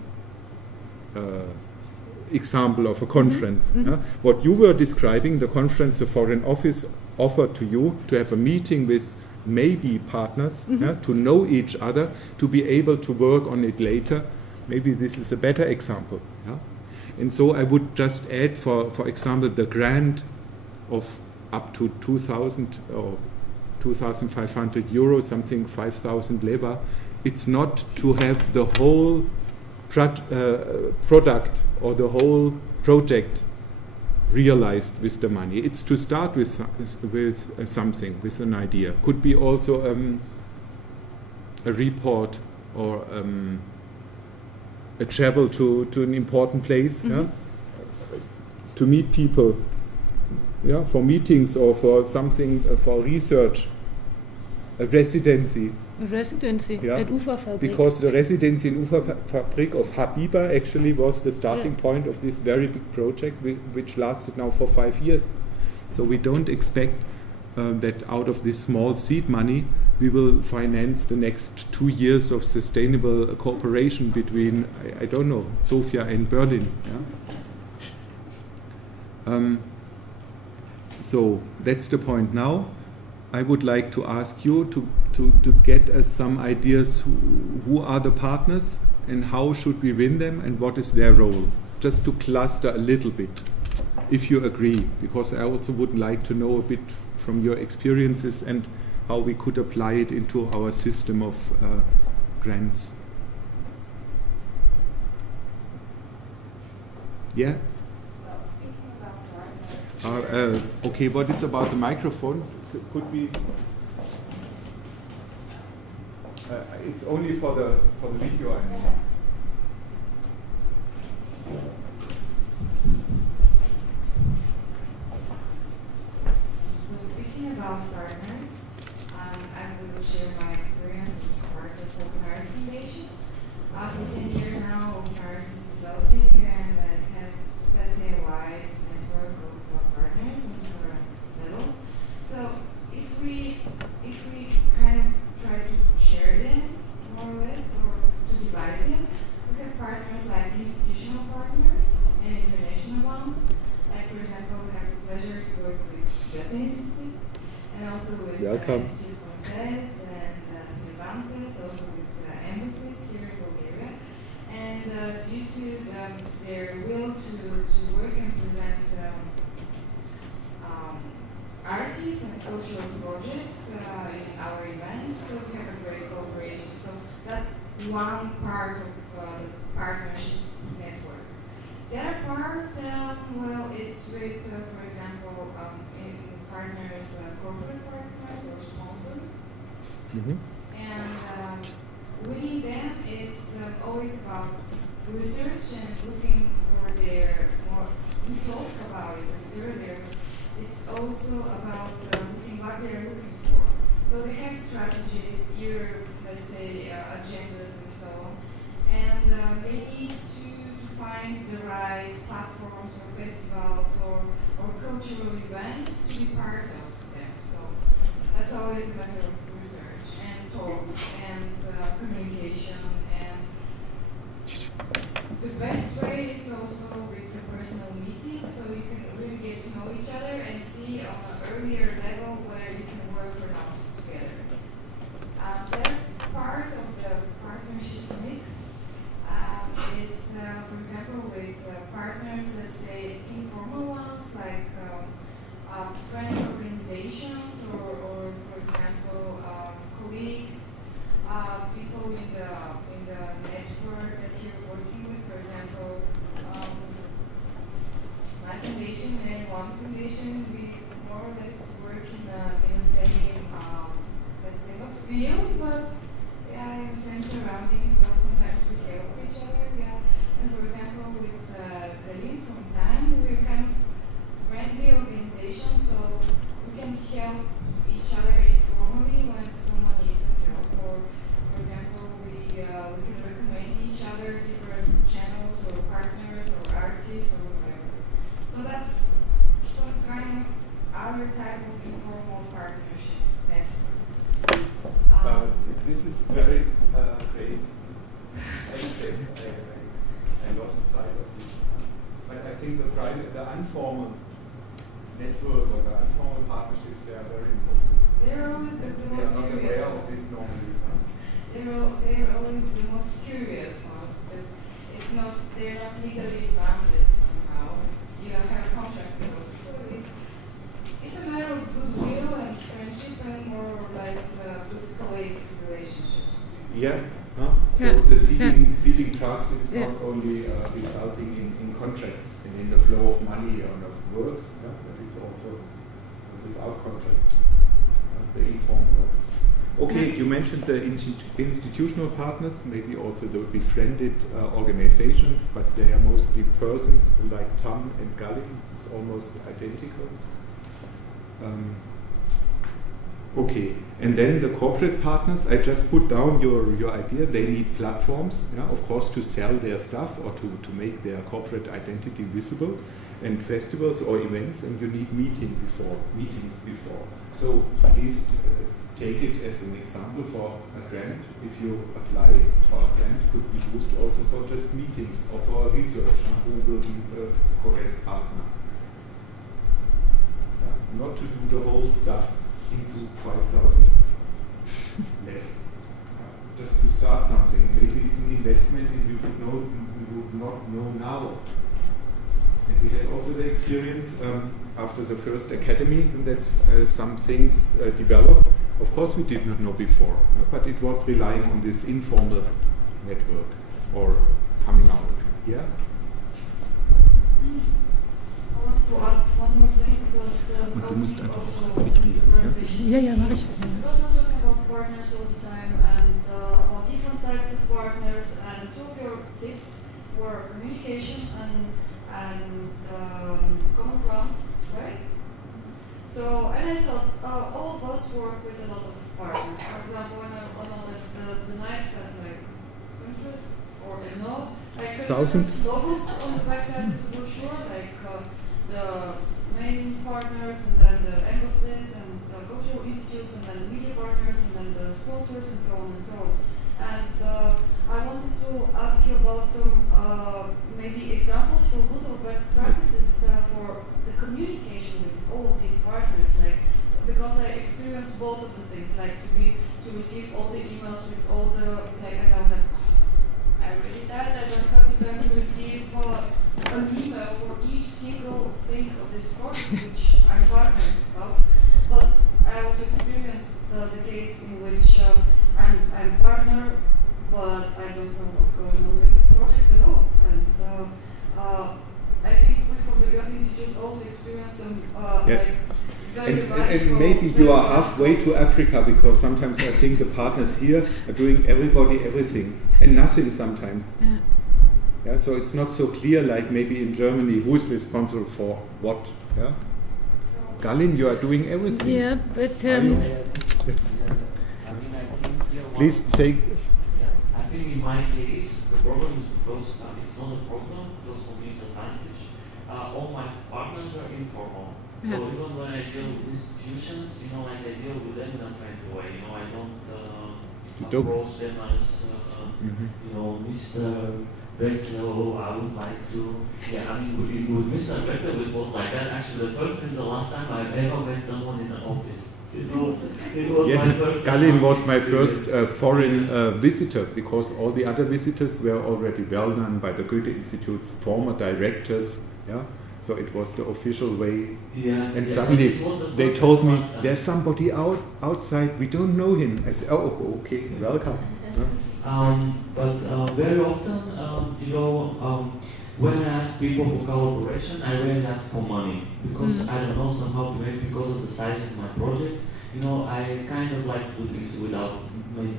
example of a conference. What you were describing, the conference the Foreign Office offered to you, to have a meeting with maybe partners, to know each other, to be able to work on it later. Maybe this is a better example. And so I would just add, for example, the grant of up to 2,000 or 2,500 euros, something 5,000 leva. It's not to have the whole product or the whole project realized with the money. It's to start with something, with an idea. Could be also a report or a travel to an important place, to meet people, for meetings or for something, for research, a residency. At Uferfabrik. Because the residency in Uferfabrik of Habiba actually was the starting point of this very big project, which lasted now for 5 years. So we don't expect that out of this small seed money we will finance the next 2 years of sustainable cooperation between, I don't know, Sofia and Berlin. So that's the point now. I would like to ask you to get us some ideas who are the partners and how should we win them and what is their role, just to cluster a little bit, if you agree, because I also would like to know a bit from your experiences and how we could apply it into our system of grants. Yeah? Well, speaking about partners. Okay, what is about the microphone? Could we? It's only for the video, I mean. So speaking about partners, I will share my experience as part of the Open Arts Foundation. For 10 years now, Open Arts is developing and it has, let's say, a wide network of partners on different levels. So if we kind of try to share them more or less, or to divide them, we have partners like institutional partners and international ones. Like, for example, we have the pleasure to work with Goethe Institute and also with Institute Francaise and Cervantes, also with embassies here in Bulgaria. And due to their will to work and present artists and cultural projects in our events, so we have a great cooperation. So that's one part of the partnership network. The other part, well, it's with, for example, in partners, corporate partners or sponsors. And winning them, it's always about research and looking for their more, we talk about it earlier, it's also about looking what they're looking for. So they have strategies, either, let's say, agendas and so on, and they need to find the right platforms or festivals or cultural events to be part of them. So that's always a matter of research and talks and communication. And the best way is also with a personal meeting, so you can really get to know each other and see on an earlier level whether you can work or not together. That part of the partnership mix, it's, for example, with partners, let's say informal ones like friend organizations or for example, colleagues, people in the network that you're working with. For example, my foundation and one foundation, we more or less work in the same, let's say, not field, but in the same surroundings. So sometimes we help each other. And for example, with the Link from Time, we're kind of friendly organization, so we can help each other informally when someone needs some help. Or, for example, we can recommend each other different channels or partners or artists or whatever. So that's some kind of other type of informal partnership network. This is very great. I lost sight of it. But I think the informal network or the informal partnerships, they are very important. They're always the most curious. They are not aware of this normally. They're always the most curious one, because they're not legally bounded somehow. You don't have a contract with them. So it's a matter of goodwill and friendship and more or less good colleague relationships. Yeah. So the seeding trust is not only resulting in contracts and in the flow of money and of work, but it's also without contracts, the informal work. Okay, you mentioned the institutional partners, maybe also the befriended organizations, but they are mostly persons like Tam and Gallin. It's almost identical. Okay, and then the corporate partners, I just put down your idea. They need platforms, yeah, of course, to sell their stuff or to make their corporate identity visible, and festivals or events, and you need meetings before. So please take it as an example for a grant. If you apply for a grant, could be used also for just meetings or for research, who will be the correct partner. Yeah, not to do the whole stuff into 5,000 left. Just to start something. Maybe it's an investment and we would not know now. And we had also the experience after the first academy that some things developed. Of course, we did not know before, but it was relying on this informal network or coming out. Yeah. I want to add one more thing because Du musst einfach Ja, mach ich. Because we're talking about partners all the time and about different types of partners, and two of your tips were communication and common ground, right? So, and I thought all of us work with a lot of partners. For example, when I know that the night has like 100 or like 1,000 logos on the backside of the brochure, like the main partners, and then the embassies, and the cultural institutes, and then the media partners, and then the sponsors, and so on and so on. And I wanted to ask you about some maybe examples for good or bad practices for the communication with all of these partners, like because I experienced both of the things, like to receive all the emails with all the and I was like, I read that, I don't have the time to receive an email for each single thing of this project which I'm partnering of. But I also experienced the case in which I'm partner, but I don't know what's going on with the project at all. And I think we from the Goethe Institute also experienced some and maybe you are halfway to Africa, because sometimes I think the partners here are doing everything and nothing sometimes. Yeah, so it's not so clear like maybe in Germany who is responsible for what. Yeah. Gallin, you are doing everything. Yeah, but please take. I think in my case the problem is because it's not a problem, because for me it's an advantage. All my partners are informal. So even when I deal with institutions, like I deal with them in a friendly way. I don't approach them as Mr. Wetzel, I would like to. Yeah, I mean with Mr. Wetzel it was like that. Actually, the first and the last time I've ever met someone in an office. It was yes, my first. Gallin was my first foreign visitor, because all the other visitors were already well known by the Goethe Institute's former directors. Yeah. So it was the official way, and suddenly they told me, there's somebody outside, we don't know him. I said, oh, okay, welcome. But very often, when I ask people for collaboration, I rarely ask for money, because I don't know, somehow maybe because of the size of my project, I kind of like to do things without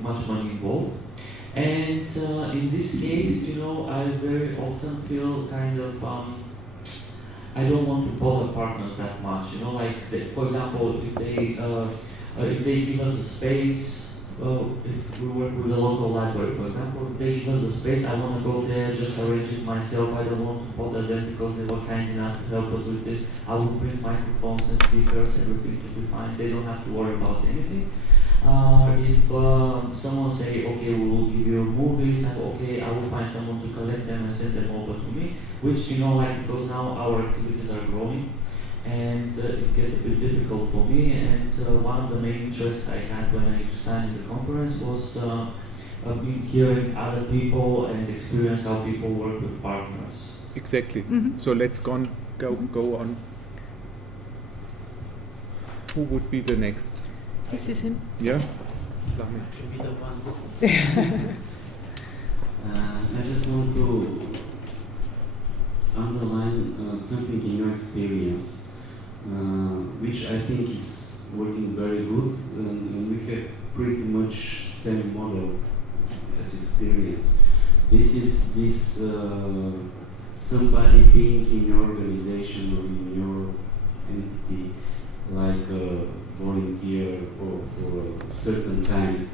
much money involved. And in this case, I very often feel kind of I don't want to bother partners that much. For example, if they give us a space, if we work with a local library, for example, if they give us a space, I want to go there, just arrange it myself. I don't want to bother them because they were kind enough to help us with this. I will bring microphones and speakers, everything will be fine. They don't have to worry about anything. If someone say, okay, we will give you movies, and okay, I will find someone to collect them and send them over to me, which, because now our activities are growing, and it gets a bit difficult for me, and one of the main interests I had when I signed the conference was hearing other people and experience how people work with partners. Exactly. So let's go on. Who would be the next? This is him. Yeah. Be the one. I just want to underline something in your experience, which I think is working very good, and we have pretty much this somebody being in your organization or in your entity, like a volunteer or for a certain time,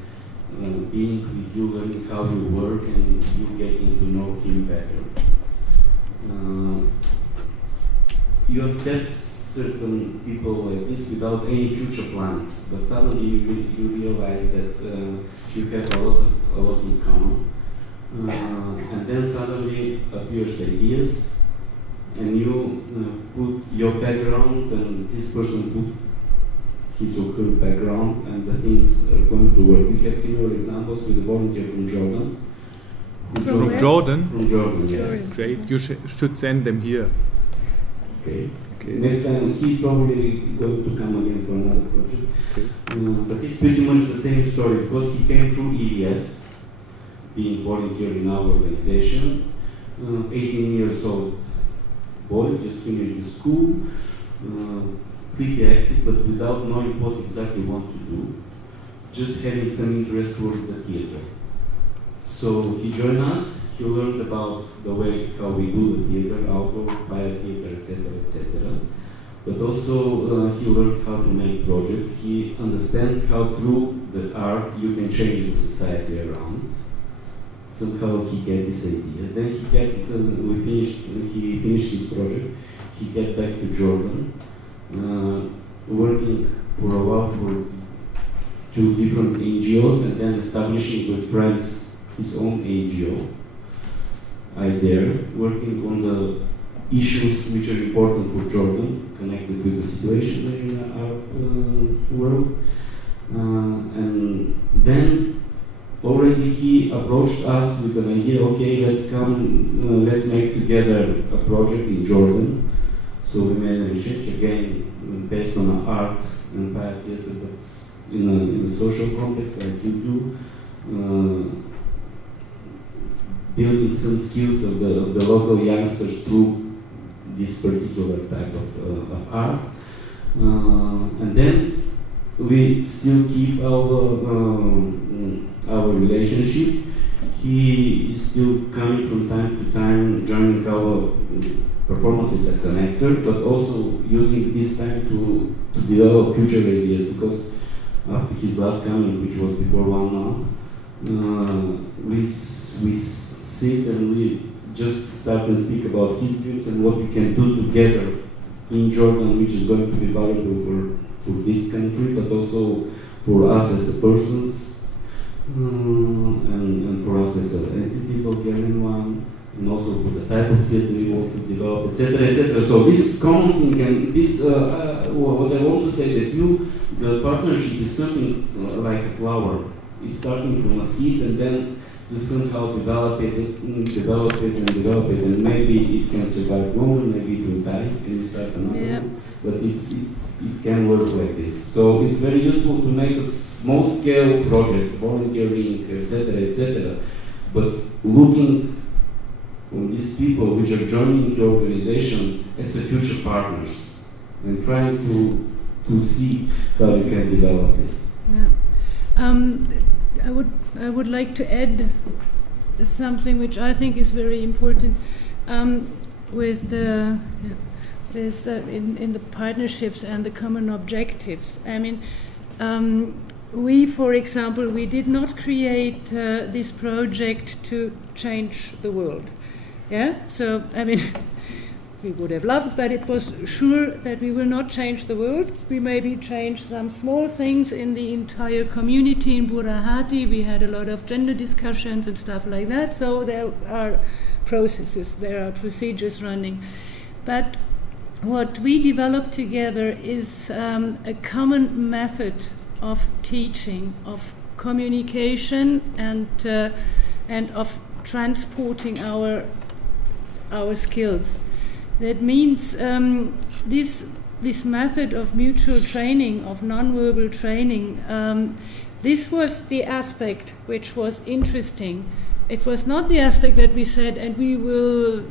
being with you, learning how you work, and you getting to know him better. You accept certain people like this without any future plans, but suddenly you realize that you have a lot in common, and then suddenly appears ideas, and you put your background, and this person put his or her background, and the things are going to work. We have similar examples with a volunteer from Jordan. From Jordan? From Jordan, yes. Great. You should send them here. Okay. Next time he's probably going to come again for another project. Okay. But it's pretty much the same story because he came through EBS, being volunteer in our organization. 18 years old boy, just finished the school, pretty active, but without knowing what exactly want to do, just having some interest towards the theater. So he joined us. He learned about the way how we do the theater, outdoor, fire theater, etc. But also he learned how to make projects. He understands how through the art you can change the society around. Somehow he get this idea. Then he kept. He finished his project. He get back to Jordan, working for a while for 2 different NGOs, and then establishing with friends his own NGO. Working on the issues which are important for Jordan, connected with the situation there in our world. And then already he approached us with an idea, okay, let's come, let's make together a project in Jordan. So we made a research again based on art and fire theater, but in a social context like you do. Building some skills of the local youngsters through this particular type of art. And then we still keep our relationship. He is still coming from time to time, joining our performances as an actor, but also using this time to develop future ideas, because after his last coming, which was before 1 month, we sit and we just start and speak about his dreams and what we can do together in Jordan, which is going to be valuable for this country, but also for us as a persons, and for us as an entity, Bulgarian one, and also for the type of theater we want to develop, etc. So this common thing and this, what I want to say that the partnership is something like a flower. It's starting from a seed, and then you somehow develop it, and maybe it can survive longer, maybe it will die, and you start another one. But it can work like this. So it's very useful to make a small-scale projects, volunteering, etc. But looking on these people which are joining your organization as a future partners, and trying to see how you can develop this. Yeah. I would like to add something which I think is very important with the in the partnerships and the common objectives. I mean, we, for example, we did not create this project to change the world. Yeah. So I mean. We would have loved, but it was sure that we will not change the world. We maybe change some small things in the entire community in Burahati. We had a lot of gender discussions and stuff like that. So there are processes, there are procedures running. But what we developed together is a common method of teaching, of communication, and of transporting our skills. That means this method of mutual training, of non-verbal training, this was the aspect which was interesting. It was not the aspect that we said, and we will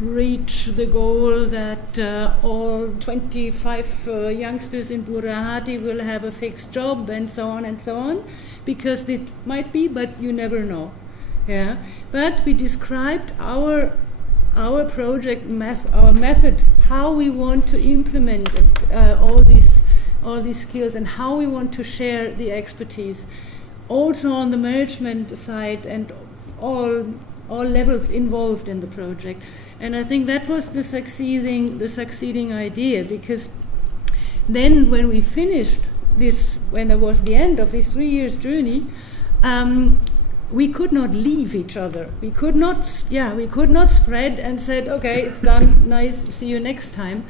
reach the goal that all 25 youngsters in Burahati will have a fixed job, and so on, because it might be, but you never know. Yeah, but we described our project our method, how we want to implement all these skills and how we want to share the expertise, also on the management side and all levels involved in the project. And I think that was the succeeding idea, because then when we finished this, when it was the end of this 3 years journey, we could not leave each other. We could not spread and said, okay, it's done, nice, see you next time.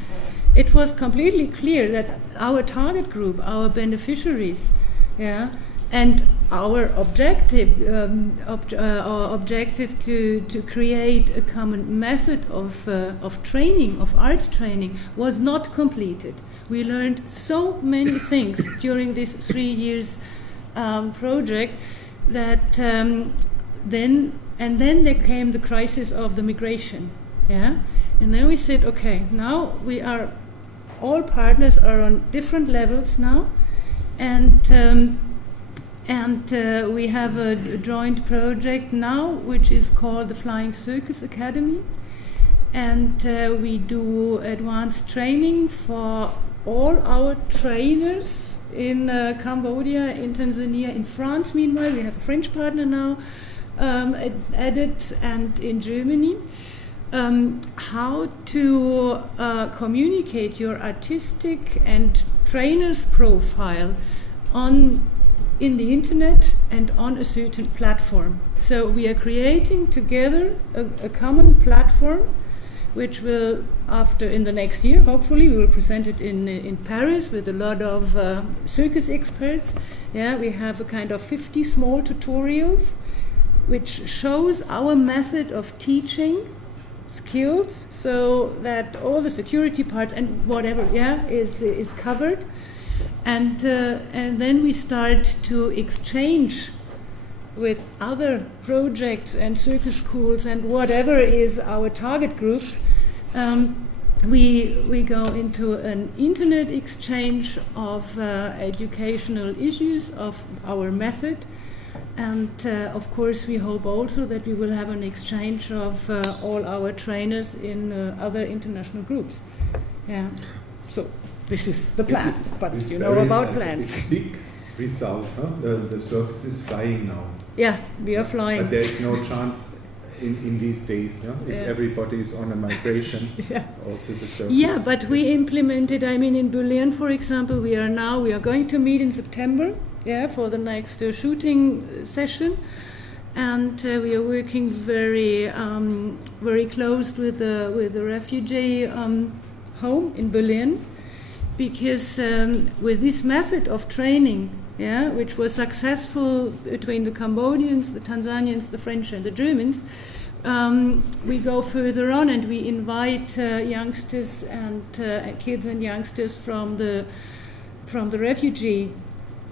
It was completely clear that our target group, our beneficiaries, and our objective to create a common method of training, of art training, was not completed. We learned so many things during this 3 years project that then there came the crisis of the migration, and then we said, okay, now all partners are on different levels now, and we have a joint project now which is called the Flying Circus Academy, and we do advanced training for all our trainers in Cambodia, in Tanzania, in France. Meanwhile, we have a French partner now added, and in Germany. How to communicate your artistic and trainer's profile in the internet and on a certain platform. So we are creating together a common platform, which will, in the next year, hopefully, we will present it in Paris with a lot of circus experts. We have a kind of 50 small tutorials, which shows our method of teaching skills, so that all the security parts and whatever is covered, and then we start to exchange with other projects and circus schools and whatever is our target groups. We go into an internet exchange of educational issues of our method. And of course, we hope also that we will have an exchange of all our trainers in other international groups. So this is the plan, but you know about plans. It's a big result, huh? The circus is flying now. Yeah, we are flying. But there is no chance in these days, if everybody is on a migration, also the circus. Yeah, but we implemented, in Berlin, for example, we are going to meet in September, for the next shooting session, and we are working very close with the refugee home in Berlin, because with this method of training, which was successful between the Cambodians, the Tanzanians, the French, and the Germans, we go further on and we invite youngsters and kids and youngsters from the refugee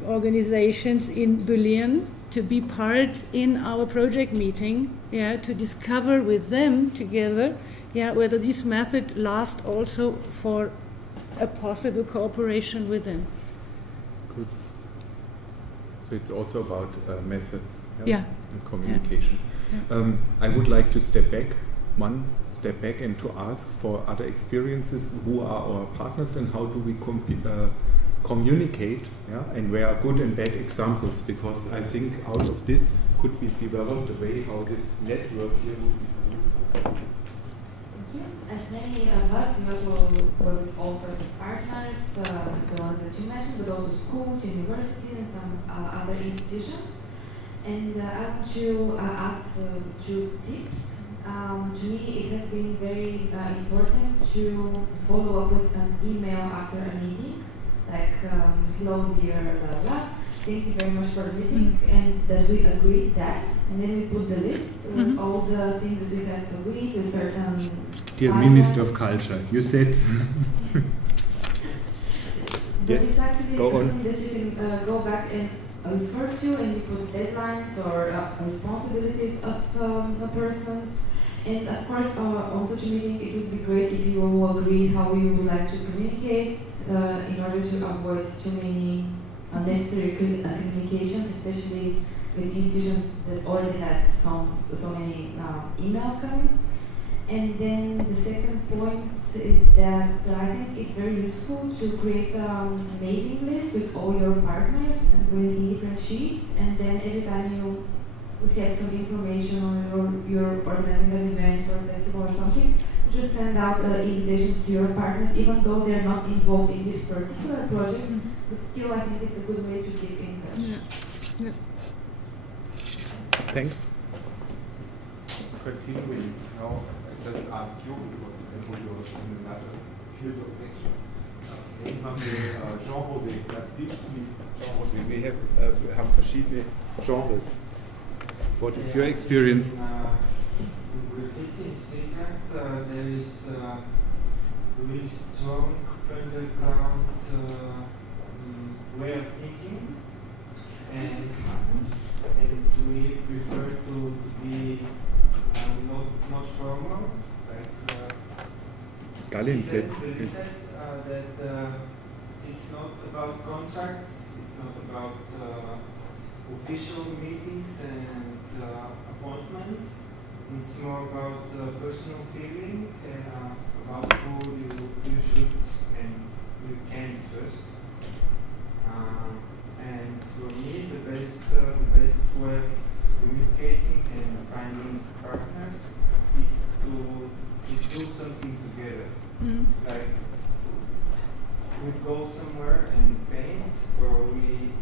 organizations in Berlin to be part in our project meeting, to discover with them together, whether this method lasts also for a possible cooperation with them. Good. So it's also about methods and communication. I would like to step back and to ask for other experiences. Who are our partners and how do we communicate? And where are good and bad examples? Because I think out of this could be developed a way how this network here would be. As many of us, we also work with all sorts of partners, the ones that you mentioned, but also schools, universities, and some other institutions. And I want to add 2 tips. To me, it has been very important to follow up with an email after a meeting, like, hello dear blah blah, thank you very much for the meeting, and that we agreed that, and then we put the list with all the things that we have agreed with certain. Dear Minister of Culture, you said. But it's actually something that you can go back and refer to, and you put deadlines or responsibilities of persons. And of course, on such a meeting, it would be great if you all agree how you would like to communicate in order to avoid too many unnecessary communication, especially with institutions that already have so many emails coming. And then the second point is that I think it's very useful to create a mailing list with all your partners and in different sheets, and then every time you have some information on your organizing an event or festival or something, just send out invitations to your partners, even though they're not involved in this particular project, but still I think it's a good way to keep in touch. Yeah. Thanks. Continuing now, I just ask you, because you're in another field of action. Genreweg, das gibt Genreweg. We have verschiedene Genres. What is your experience? With Titze statement, there is really strong underground way of thinking, and we prefer to be not formal. Like Galin said that it's not about contracts, it's not about official meetings and appointments. It's more about personal feeling about who you should and you can trust. And for me, the best way of communicating and finding partners is to do something together. Like we go somewhere and paint, or we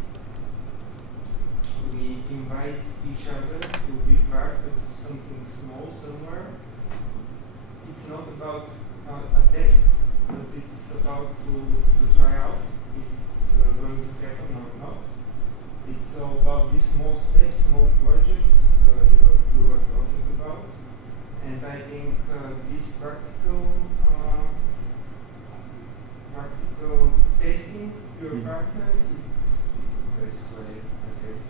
invite each other to be part of something small somewhere. It's not about a test, but it's about to try out if it's going to happen or not. It's all about these small steps, small projects you were talking about. And I think this practical testing your partner is the best way I have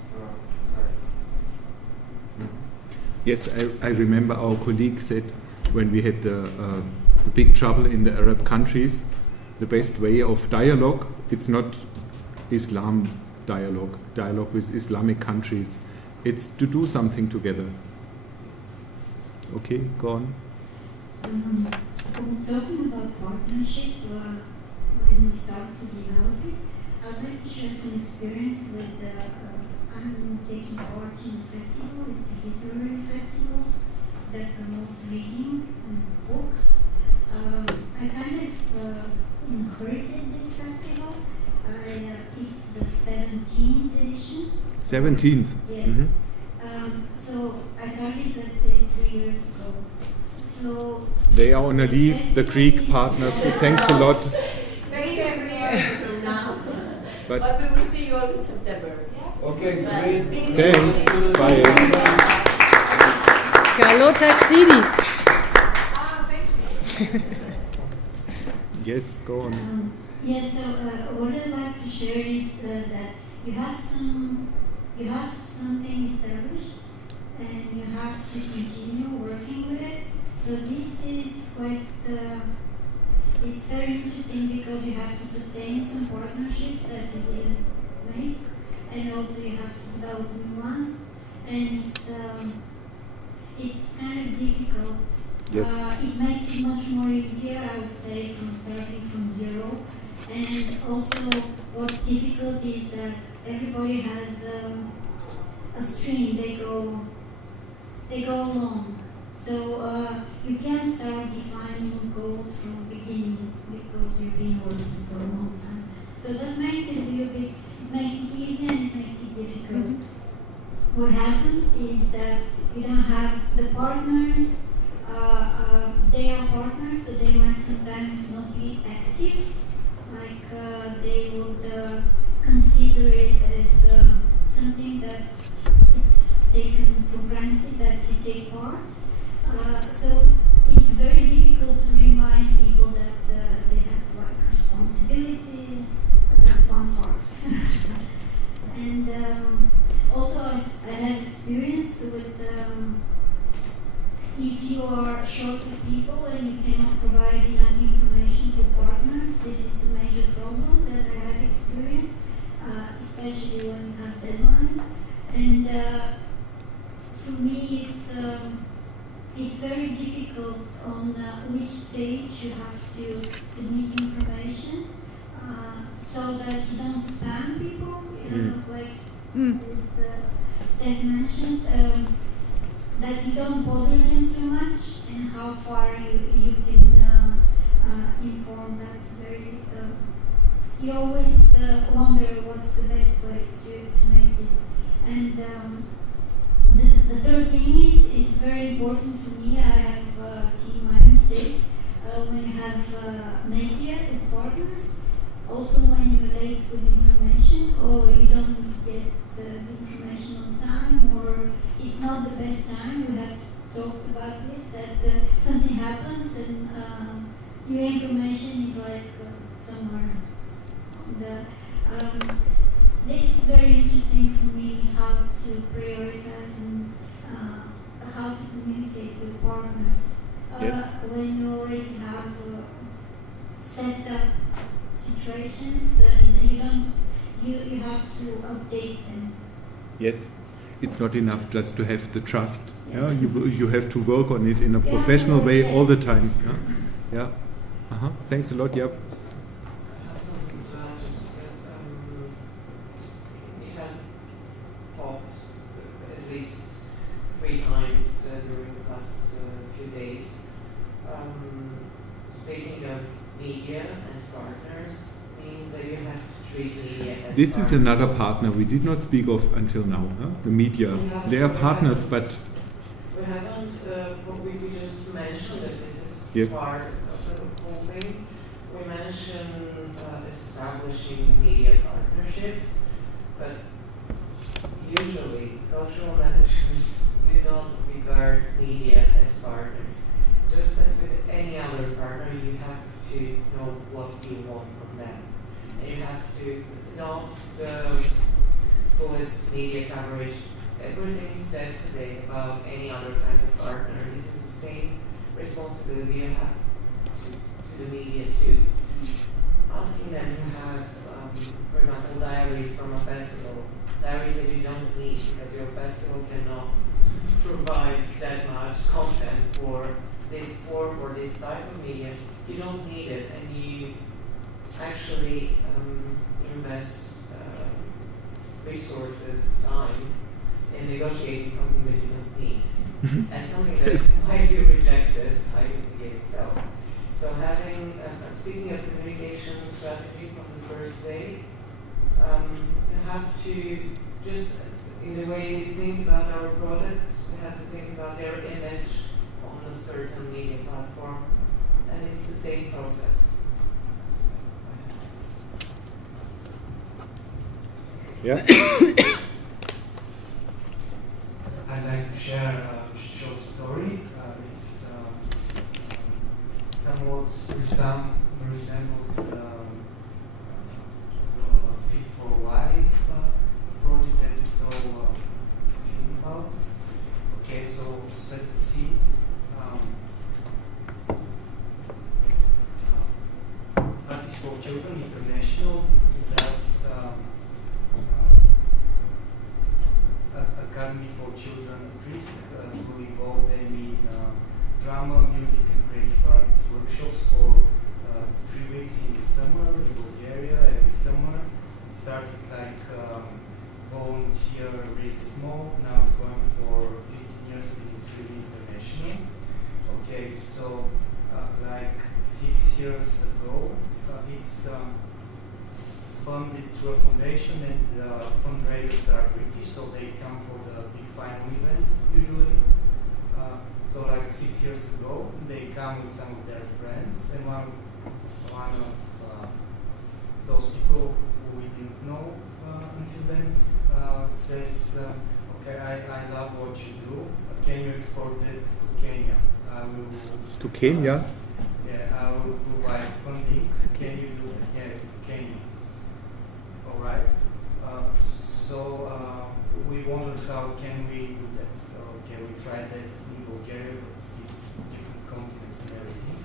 tried. Yes, I remember our colleague said when we had the big trouble in the Arab countries, the best way of dialogue, it's not Islam dialogue with Islamic countries, it's to do something together. Okay, go on. Talking about partnership, when we start to develop it, I'd like to share some experience with I'm taking part in a festival. It's a literary festival that promotes reading and books. I kind of inherited this festival. It's the 17th edition. 17th? Yes. So I started, let's say, 3 years ago. So they are on a leave, the Greek partners, so thanks a lot. Very easy from now. But we will see you all in September. Okay, great. Thanks. Bye. Carlo Taxini. Thank you. Yes, go on. Yes, so what I'd like to share is that you have something established and you have to continue working with it. So this is quite, it's very interesting because you have to sustain some partnership that you didn't make, and also you have to develop new ones, and it's kind of difficult. Yes. It makes it much more easier, I would say, from starting from zero. And also, what's difficult is that everybody has a stream. They go along. So you can't start defining goals from the beginning because you've been working for a long time. So that makes it a little bit. It makes it easy and it makes it difficult. What happens is that you don't have the partners. They are partners, but they might sometimes not be active. Like they would consider it as something that it's taken for granted that you take part. So it's very difficult to remind people that they have like responsibility. That's one part. And also I have experience with if you are short of people and you cannot provide enough information to partners, this is a major problem that I have experienced, especially when you have deadlines. And for me, it's very difficult on which stage you have to submit information so that you don't spam people, like Steph mentioned, that you don't bother them too much, and how far you can inform. That's very, you always wonder what's the best way to make it. And the third thing is, it's very important for me. I have seen my mistakes when you have media as partners. Also, when you're late with information, or you don't get the information on time, or it's not the best time. We have talked about this, that something happens and your information is like somewhere. This is very interesting for me, how to prioritize and how to communicate with partners when you already have set up situations and you have to update them. Yes, it's not enough just to have the trust. Yeah, you have to work on it in a professional way all the time. Yeah. Thanks a lot. Yeah. At least 3 times during the past few days. Speaking of media as partners means that you have to treat media as This partners. is another partner we did not speak of until now. The media, they are partners, but we haven't. We just mentioned that this is yes. part of the whole thing. We mentioned establishing media partnerships, but usually cultural managers do not regard media as partners. Just as with any other partner, you have to know what you want from them. And you have to know the fullest media coverage. Everything said today about any other kind of partner, this is the same responsibility you have to the media too. Asking them to have, for example, diaries from a festival, diaries that you don't need because your festival cannot provide that much content for this form or this type of media. You don't need it, and you actually invest resources, time in negotiating something that you don't need. And something that might be rejected by the media itself. So having, speaking of communication strategy from the first day, you have to just, in the way we think about our products, we have to think about their image on a certain media platform, and it's the same process. Yeah. I'd like to share a short story. It's somewhat resembles the Fit for Life project that you saw a film about. Okay, so to set the scene, Artists for Children International does Academy for Children at Risk to involve them in drama, music, and creative arts workshops for 3 weeks in the summer in Bulgaria every summer. It started like volunteer, really small. Now it's going for 15 years and it's really international. Okay, so like 6 years ago, it's funded through a foundation, and the fundraisers are British, so they come for the big final events usually. So like 6 years ago, they come with some of their friends, and one of those people who we didn't know until then says, okay, I love what you do, can you export it to Kenya? To Kenya? Yeah, I will provide funding. Can you do it? Yeah, to Kenya. All right. So we wondered how can we do that. So okay, we tried that in Bulgaria, but it's different continent and everything.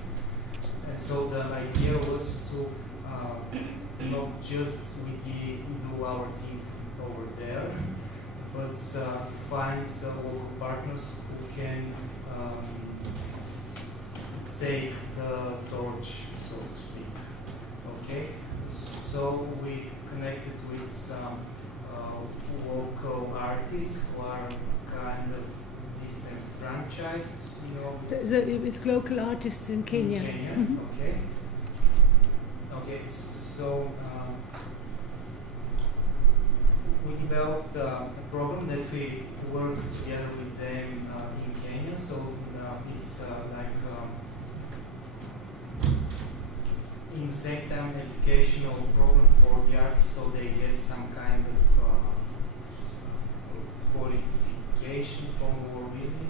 And so the idea was to not just we do our thing over there, but but find local partners who can take the torch, so to speak. Okay, so we connected with some local artists who are kind of disenfranchised, you know. It's local artists in Kenya. In Kenya, okay. Okay, so we developed a program that we work together with them in Kenya. So it's like in the same time educational program for the artists, so they get some kind of qualification from our really,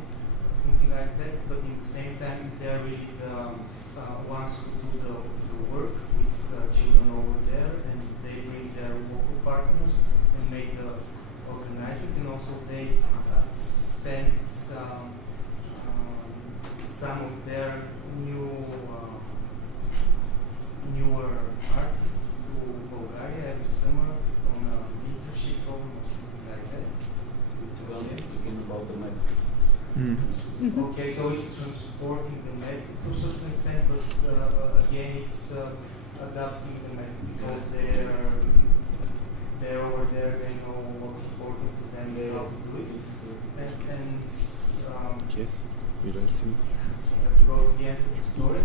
something like that. But in the same time, they're really the ones who do the work with children over there, and they bring their local partners and make the organizing, and also they send some of their newer artists to Bulgaria every summer on a mentorship program or something like that. Speaking about the method. Okay, so it's transporting the method to a certain extent, but again it's adapting the method because they're over there, they know what's important to them, how to do it. And yes, we don't see. To go to the end of the story,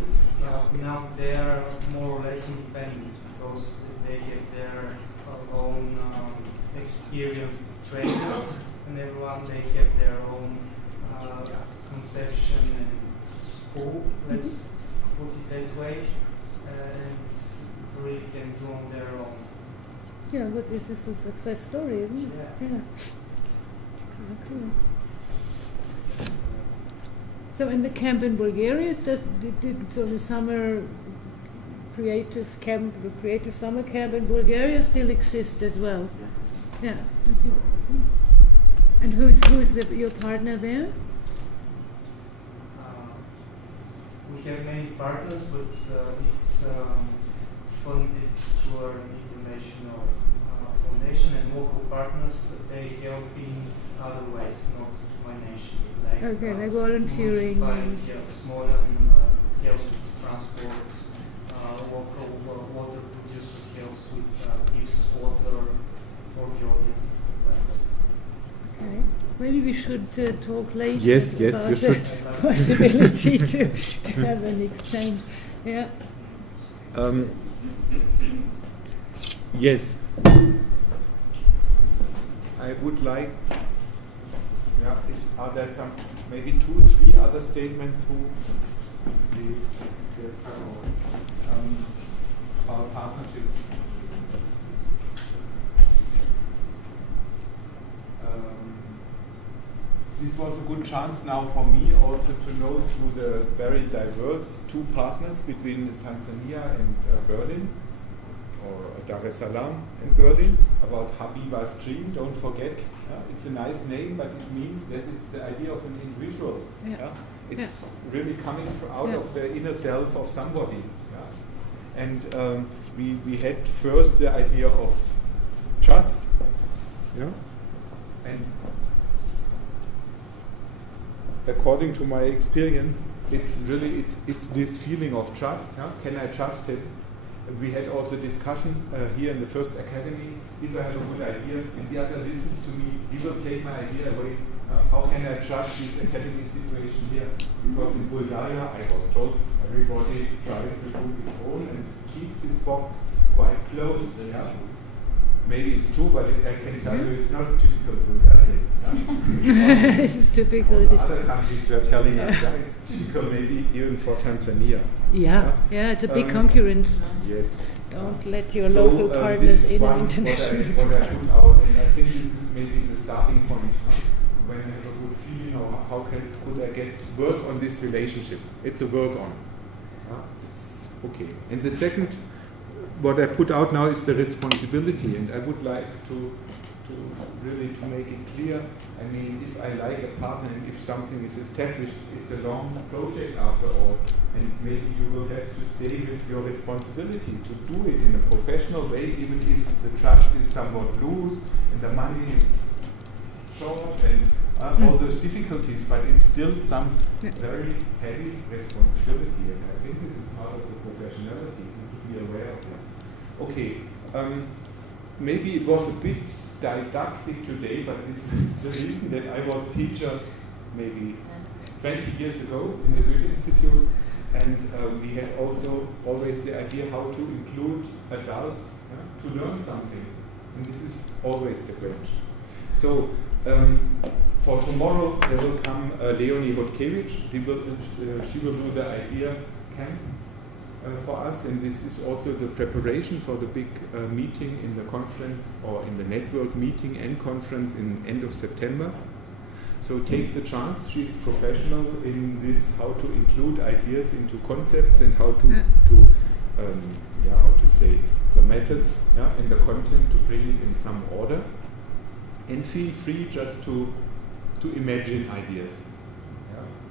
now they are more or less independent because they have their own experienced trainers, and everyone they have their own conception and school, let's put it that way, and really can do on their own. Yeah, but this is a success story, isn't it? Yeah. Exactly. So in the camp in Bulgaria, so the summer creative camp, the creative summer camp in Bulgaria still exists as well? Yes. Yeah. And who is your partner there? We have many partners, but it's funded through an international foundation, and local partners, they help in other ways, not financially. Like, like volunteering. Smolyan helps with transport, local water producer helps with, gives water for the audience and stuff like that. Okay. Maybe we should talk later yes, about you should. the possibility to have an exchange. Yeah. Yes. I would like. Are there some, maybe 2-3 other statements who, please, about partnerships? This was a good chance now for me also to know through the very diverse 2 partners between Tanzania and Berlin, or Dar es Salaam and Berlin, about Habiba's dream. Don't forget, it's a nice name, but it means that it's the idea of an individual. It's really coming out of the inner self of somebody. And we had first the idea of trust, and according to my experience, it's this feeling of trust. Can I trust him? And we had also discussion here in the first academy. If I have a good idea and the other listens to me, he will take my idea away. How can I trust this academy situation here? Because in Bulgaria, I was told, everybody tries to do his own and keeps his box quite closed. Maybe it's true, but I can tell you it's not typical Bulgarian. This is typical. Other countries were telling us it's typical, maybe even for Tanzania. It's a big concurrence. Yes. Don't let your local partners in an international. What I put out, and I think this is maybe the starting point. When I have a good feeling, how could I get work on this relationship? It's a work on. It's okay. And the second, what I put out now is the responsibility, and I would like to really make it clear. I mean, if I like a partner and if something is established, it's a long project after all, and maybe you will have to stay with your responsibility to do it in a professional way, even if the trust is somewhat loose and the money is short. all those difficulties, but it's still some very heavy responsibility, and I think this is part of the professionality to be aware of this. Okay, maybe it was a bit didactic today, but this is the reason that I was teacher maybe 20 years ago in the Goethe Institute, and we had also always the idea how to include adults to learn something, and this is always the question. So for tomorrow there will come Leonie Hodkiewicz. She will do the idea camp for us, and this is also the preparation for the big meeting in the conference, or in the network meeting and conference in end of September. So take the chance. She's professional in this, how to include ideas into concepts and how to how to say the methods and the content to bring it in some order. And feel free just to imagine ideas.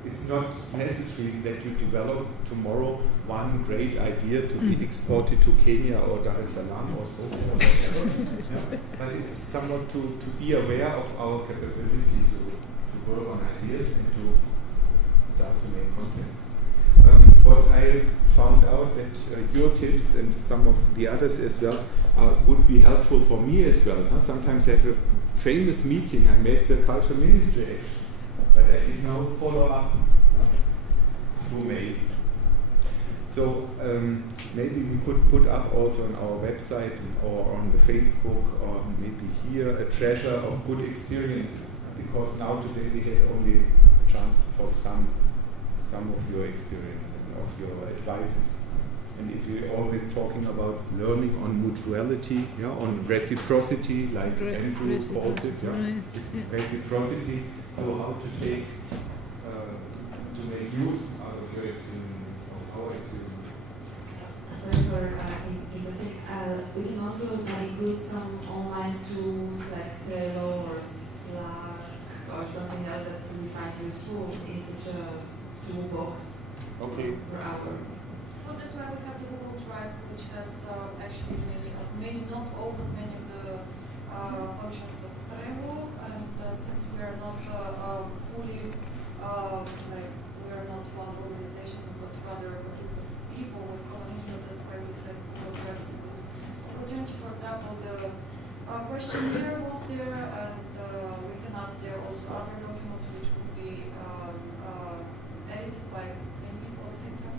It's not necessary that you develop tomorrow one great idea to be exported to Kenya or Dar es Salaam or so or whatever. But it's somewhat to be aware of our capability to work on ideas and to start to make contents. What I found out that your tips and some of the others as well would be helpful for me as well. Sometimes I have a famous meeting, I made the culture ministry actually, but I did not follow up through mail. So maybe we could put up also on our website or on the Facebook or maybe here a treasure of good experiences, because now today we had only a chance for some of your experience and of your advices. And if you're always talking about learning on mutuality, on reciprocity, like Andrew called it, reciprocity, so how to take, to make use out of your experiences, of our experiences. Sorry for interrupting. We can also include some online tools like Trello or Slack or something else that we find useful in such a toolbox for our work. Well, that's why we have the Google Drive, which has actually many, not all, but many of the functions of Trello. And since we are not fully, we are not one organization, but rather a group of people with common interests, that's why we said Google Drive is a good opportunity. For example, the questionnaire was there, and we can add there also other documents which could be edited by many people at the same time.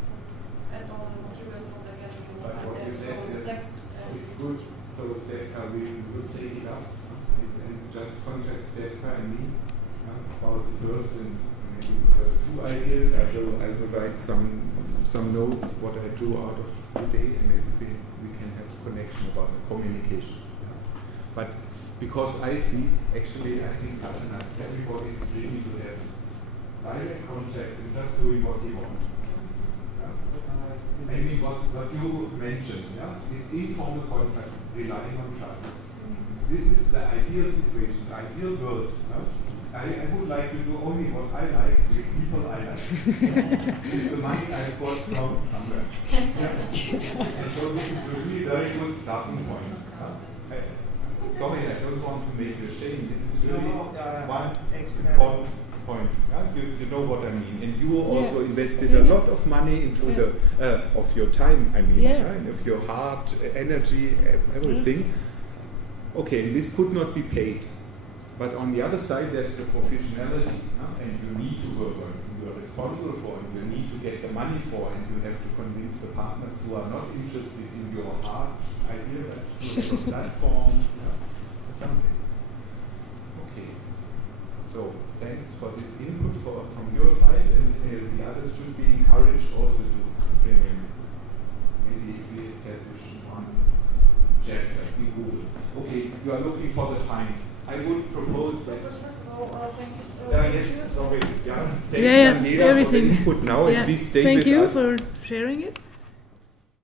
So, and all the materials from the academy will find there, so texts. It's good. So Stefka, we will take it up and just contact Stefka and me about the first and maybe the first two ideas. I will write some notes what I drew out of today, and maybe we can have a connection about the communication. But because I see, actually, I think everybody is ready to have direct contact and just doing what he wants. Maybe what you mentioned, it's informal contact, relying on trust. This is the ideal situation, the ideal world. I would like to do only what I like with people I like. With the money I've got from somewhere. And so this is a really very good starting point. Sorry, I don't want to make you ashamed. This is really one important point. You know what I mean. And you also invested a lot of money into the of your time, I mean, of your heart, energy, everything. Okay, this could not be paid. But on the other side, there's the professionality, and you need to work on it. You are responsible for it. You need to get the money for it, and you have to convince the partners who are not interested in your heart idea that to have a platform, or something. Okay. So thanks for this input from your side, and the others should be encouraged also to bring in. Maybe if we establish one chapter in Google. Okay, you are looking for the time. I would propose that. But first of all, thank you. Yes, sorry. Thanks, Daniela, for the input now, and please stay Thank with you us. for sharing it.